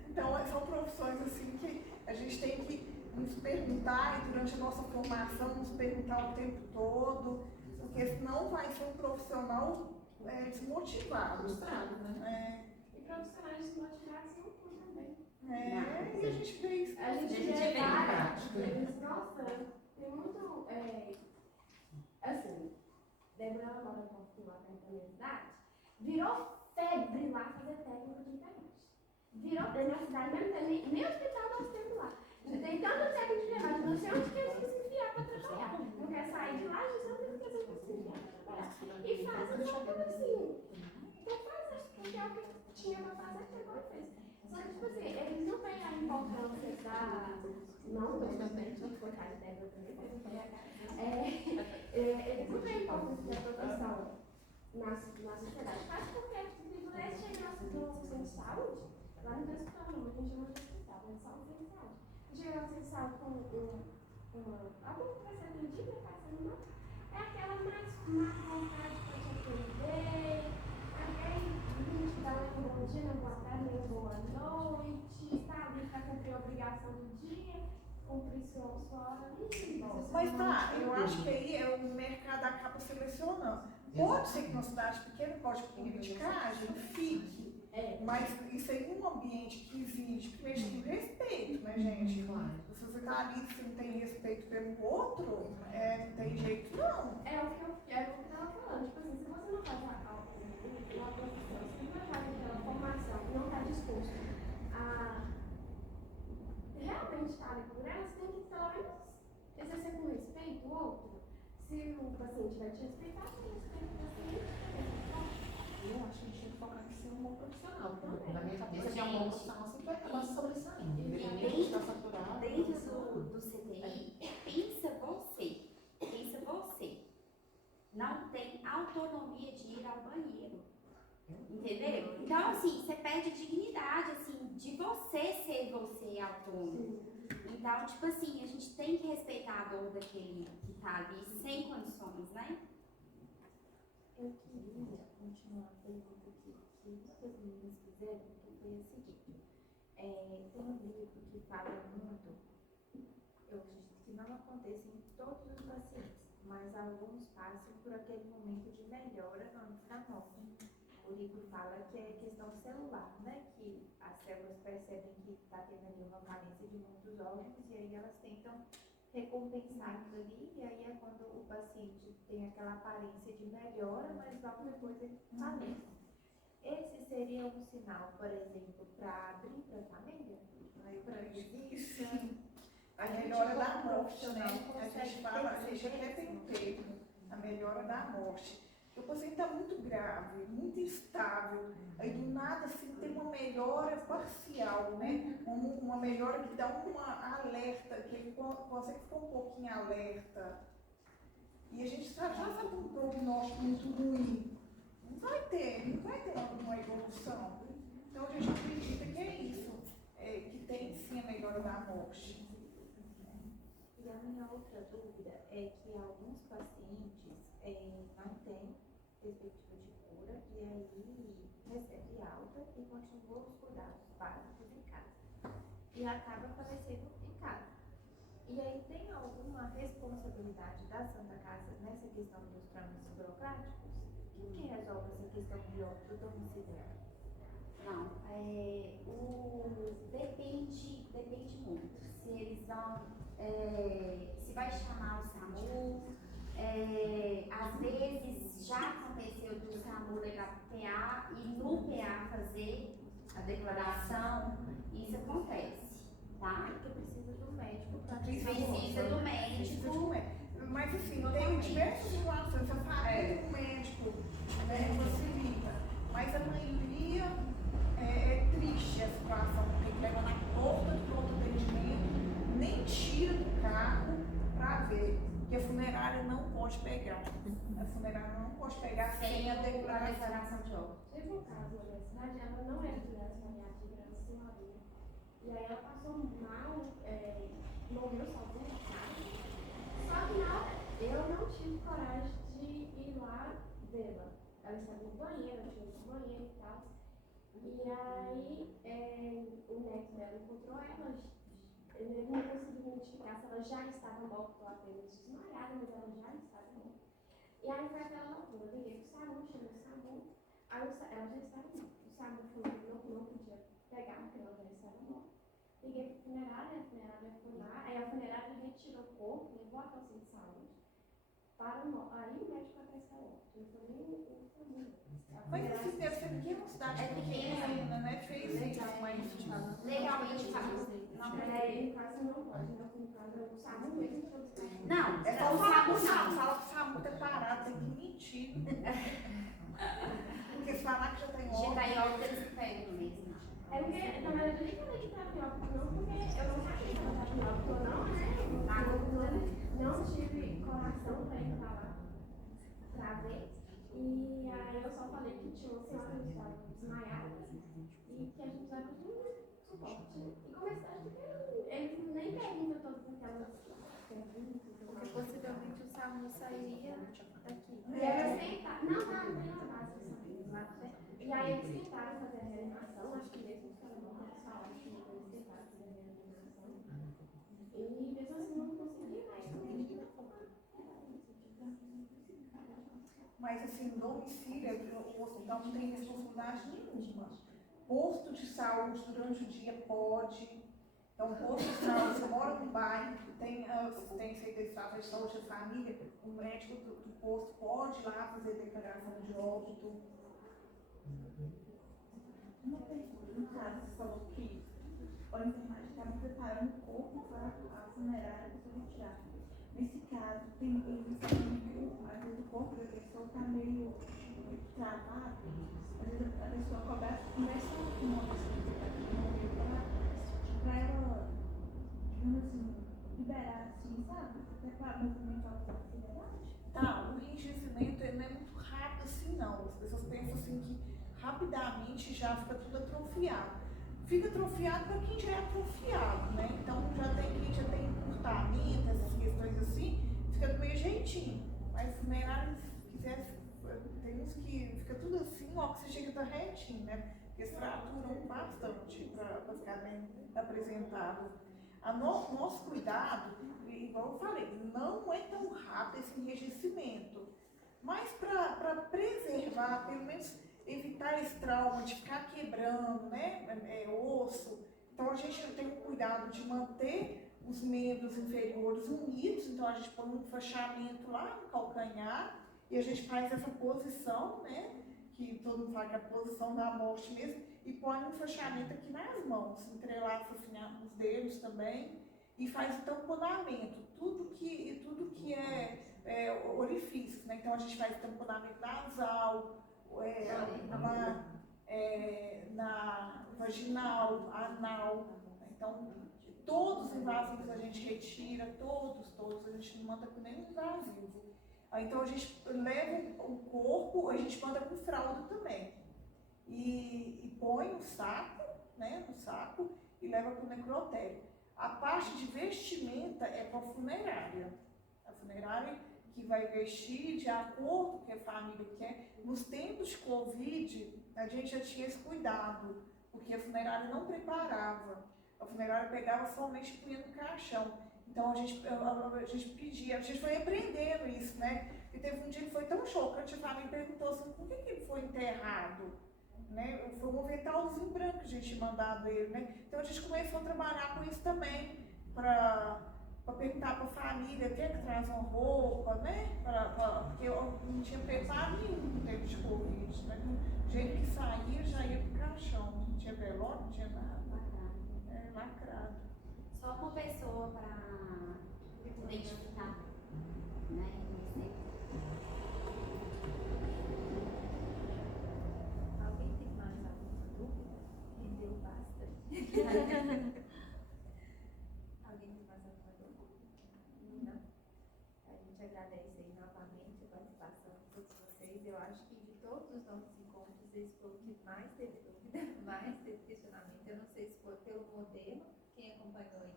Então, são profissões assim que a gente tem que nos perguntar, e durante a nossa formação, nos perguntar o tempo todo, porque senão vai ser um profissional desmotivado. Frustrado, né? E profissionais desmotivados não também. E a gente vê isso. A gente vê vários. Nossa, tem muito. Assim, Débora, ela mora lá na universidade, virou febre lá fazer técnico de enfermagem. Virou, na cidade mesmo, nem hospital nós temos lá. Tem tanto técnico de enfermagem, não sei onde que eles mas só que assim, então faz isso, porque é o que tinha pra fazer, pegou e fez. Só que, tipo assim, eles não veem a importância da. Não, eu também, não foi cara, Débora também, eles não veem a importância da proteção na sociedade. Faz porque, tipo, eles chegam no centro de saúde, lá no hospital, não, a gente chama de hospital, mas só no centro de saúde. Chega no centro de saúde com alguma coisa do dia, passando mal. É aquela mais má vontade para te atender, aquele gente dá um bom dia, uma boa tarde, uma boa noite, tá ali para cumprir a obrigação do dia, cumprir sua hora. Mas tá, eu acho que aí o mercado acaba selecionando. Pode ser que numa cidade pequena, pode criticar, a gente fique. Mas isso aí é um ambiente que exige, primeiro, respeito, né, gente? Se você tá ali, se não tem respeito pelo outro, não tem jeito, não. É o que eu tava falando, tipo assim, se você não faz uma profissão, se você não faz aquela formação, não está disposto a realmente estar ali por ela, você tem que, pelo menos, exercer com respeito o outro. Se o paciente vai te respeitar, você respeita o paciente. Eu acho que a gente tem que focar em ser um bom profissional. Na minha cabeça, se é um bom profissional, sempre vai acabar se sobressaindo. Independente de estar saturado. Dentro do CTI, pensa você. Não tem autonomia de ir ao banheiro. Entendeu? Então, assim, você perde dignidade, assim, de você ser você autônomo. Então, tipo assim, a gente tem que respeitar a dor daquele que tá ali sem condições, né? Eu queria continuar a pergunta que muitas meninas fizeram, que foi a seguinte. Tem um livro que fala muito, eu acredito que não aconteça em todos os pacientes, mas alguns passam por aquele momento de melhora antes da morte. O livro fala que é questão celular, né? Que as células percebem que está tendo ali uma carência de muitos órgãos e aí elas tentam recompensar aquilo ali, e aí é quando o paciente tem aquela aparência de melhora, mas logo depois ele falece. Esse seria um sinal, por exemplo, para abrir tratamento? Sim. A melhora da morte, né? A gente fala, a gente até tem um termo, a melhora da morte. O paciente está muito grave, muito instável, aí do nada assim tem uma melhora parcial, né? Uma melhora que dá uma alerta, que ele consegue ficar um pouquinho alerta. E a gente já sabe um prognóstico muito ruim. Não vai ter uma evolução. Então a gente acredita que é isso, que tem sim a melhora da morte. E a minha outra dúvida é que alguns pacientes não têm perspectiva de cura e aí recebe alta e continua os cuidados básicos em casa. E acaba falecendo em casa. E aí tem alguma responsabilidade da Santa Casa nessa questão dos trâmites burocráticos? Quem que resolve essa questão de óbito domiciliar? Não, depende muito. Se eles vão, se vai chamar o SAMU, às vezes já aconteceu do SAMU levar para o PA e no PA fazer a declaração, isso acontece, tá? Porque precisa do médico para Precisa do médico. Mas assim, tem diversas situações, a família do médico, né, facilita, mas a maioria é triste a situação, porque ele leva na porta do pronto atendimento, nem tira do carro para ver, porque a funerária não pode pegar. A funerária não pode pegar sem a declaração de óbito. Teve um caso na minha cidade, ela não era de graça paliativa, era uma senhorinha. E aí ela passou mal, morreu sozinha em casa. Só que na hora eu não tive coragem de ir lá vê-la. Ela estava no banheiro, eu tinha ido no banheiro e tal. E aí o neto dela encontrou ela, ele não conseguiu identificar se ela já estava morta ou apenas desmaiada, mas ela já estava morta. E aí foi aquela loucura, eu liguei pro SAMU, chamei o SAMU, aí ela já estava morta. O SAMU falou que não podia pegar, porque ela já estava morta. Liguei para a funerária foi lá, aí a funerária retirou o corpo, levou até o centro de saúde, aí o médico atestou o óbito. Eu falei, o SAMU. Mas assim, deve ser porque é uma cidade pequena, né? Fez isso, mas Legalmente, Em casa não pode, né? Em casa o SAMU mesmo. não, é só o falar SAMU pro SAMU, não. fala pro SAMU ter parado, tem limite. contigo. Porque se falar que já tem Já tá ordem. em obra, eles pegam mesmo. É porque, na verdade, eu nem falei que tapioca não, porque eu não sabia que era tapioca ou não, né? Não tive coração pra ir pra lá. Travei. E aí eu só falei que tinha uma senhora que estava desmaiada e que a gente precisava de um suporte. E comecei a eles nem perguntam todas aquelas perguntas. Porque possivelmente o SAMU sairia daqui. E aí eu sentar. Não tem na base do SAMU. E aí eles tentaram fazer a reanimação, acho que mesmo os caras não falaram que eles tentaram fazer a reanimação. E mesmo assim não consegui, Mas assim, domicílio, o hospital não tem responsabilidade nenhuma. Posto de saúde durante o dia pode. Então, posto de saúde, você mora num bairro que tem assistência e de saúde da família, o médico do posto pode ir lá fazer declaração de óbito. Uma pergunta, no caso, você falou que a enfermagem estava preparando o corpo para a funerária para ser retirada. Nesse caso, às vezes o corpo da pessoa está meio travado, às vezes a pessoa começa com uma pessoa que está morrendo para ela, digamos assim, liberar assim, sabe? Até para movimentar a facilidade. Tá, o enrijecimento ele não é muito rápido assim não. As pessoas pensam assim que rapidamente já fica tudo atrofiado. Fica atrofiado para quem já é atrofiado, né? Então já tem quem já tem encurtamento, essas questões assim, fica do meio jeitinho. Mas funerários, se quiser, tem uns que fica tudo assim, o oxigênio tá retinho, né? Porque eles fraturam bastante para ficar bem apresentado. Nosso cuidado, igual eu falei, não é tão rápido esse enrijecimento. Mas para preservar, pelo menos evitar esse trauma de ficar quebrando, né, osso. Então a gente tem o cuidado de manter os membros inferiores unidos, então a gente põe um enfaixamento lá no calcanhar e a gente faz essa posição, né, que todo mundo fala que é a posição da morte mesmo, e põe um enfaixamento aqui nas mãos, entrelaça assim os dedos também e faz o tamponamento, tudo que é orifício, né, então a gente faz tamponamento nasal, na vaginal, anal, então todos os invasivos a gente retira, todos, a gente não manda com nenhum invasivo. Então a gente leva o corpo, a gente manda com fralda também e põe no saco, né, no saco e leva para o necrotério. A parte de vestimenta é para a funerária que vai vestir de acordo com o que a família quer. Nos tempos de Covid, a gente já tinha esse cuidado, porque a funerária não preparava. A funerária pegava somente e punha no caixão. Então a gente pedia, a gente foi aprendendo isso, né? E teve um dia que foi tão chocante, a família perguntou assim, por que ele foi enterrado? Né? Foi um aventalzinho branco que a gente tinha mandado ele, né? Então a gente começou a trabalhar com isso também, para perguntar para a família, quer que traz uma roupa, né? Porque eu não tinha preparo nenhum no tempo de Covid, né? Do jeito que saía, já ia pro caixão. Não tinha velório, não tinha nada. Lacrado. Só uma pessoa para identificar, né? Alguém tem mais alguma dúvida? Rendeu bastante. Alguém tem mais alguma dúvida? Não? A gente agradece aí novamente a participação de todos vocês. Eu acho que de todos os nossos encontros, esse foi o que mais teve dúvida, mais teve questionamento. Eu não sei se foi pelo modelo, quem acompanhou aí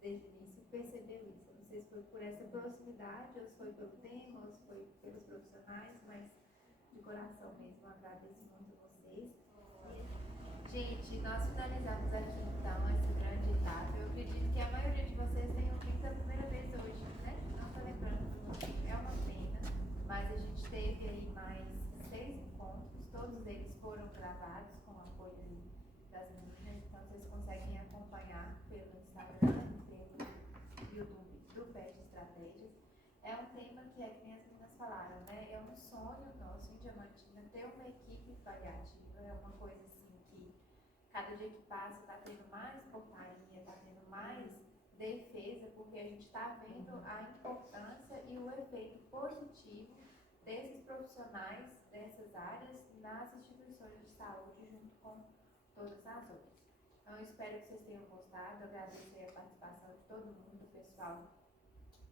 desde o início percebeu isso. Eu não sei se foi por essa proximidade, ou se foi pelo tema, ou se foi pelos profissionais, mas de coração mesmo, agradeço muito a vocês. Gente, nós finalizamos aqui então essa grande etapa. Eu acredito que a maioria de vocês tenham vindo pela primeira vez hoje, né? Não está lembrando do nome, é uma pena, mas a gente teve aí mais 6 encontros, todos eles foram gravados com o apoio das meninas, então vocês conseguem acompanhar pelo Instagram e pelo YouTube do PET Estratégias. É um tema que, é que nem as meninas falaram, né? É um sonho nosso em Diamantina ter uma equipe paliativa, é uma coisa assim que cada dia que passa está tendo mais portaria, está tendo mais defesa, porque a gente está vendo a importância e o efeito positivo desses profissionais dessas áreas nas instituições de saúde junto com todas as outras. Então, eu espero que vocês tenham gostado. Eu agradeço aí a participação de todo mundo, o pessoal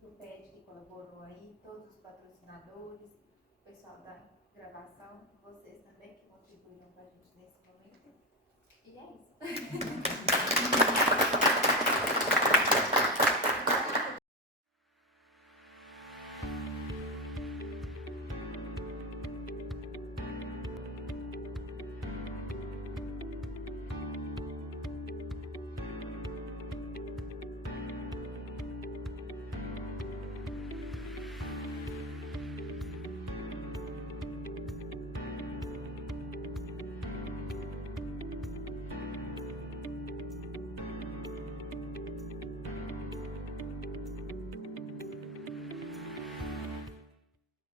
do PED que colaborou aí, todos os patrocinadores, o pessoal da gravação, vocês também que contribuíram com a gente nesse momento. E é isso.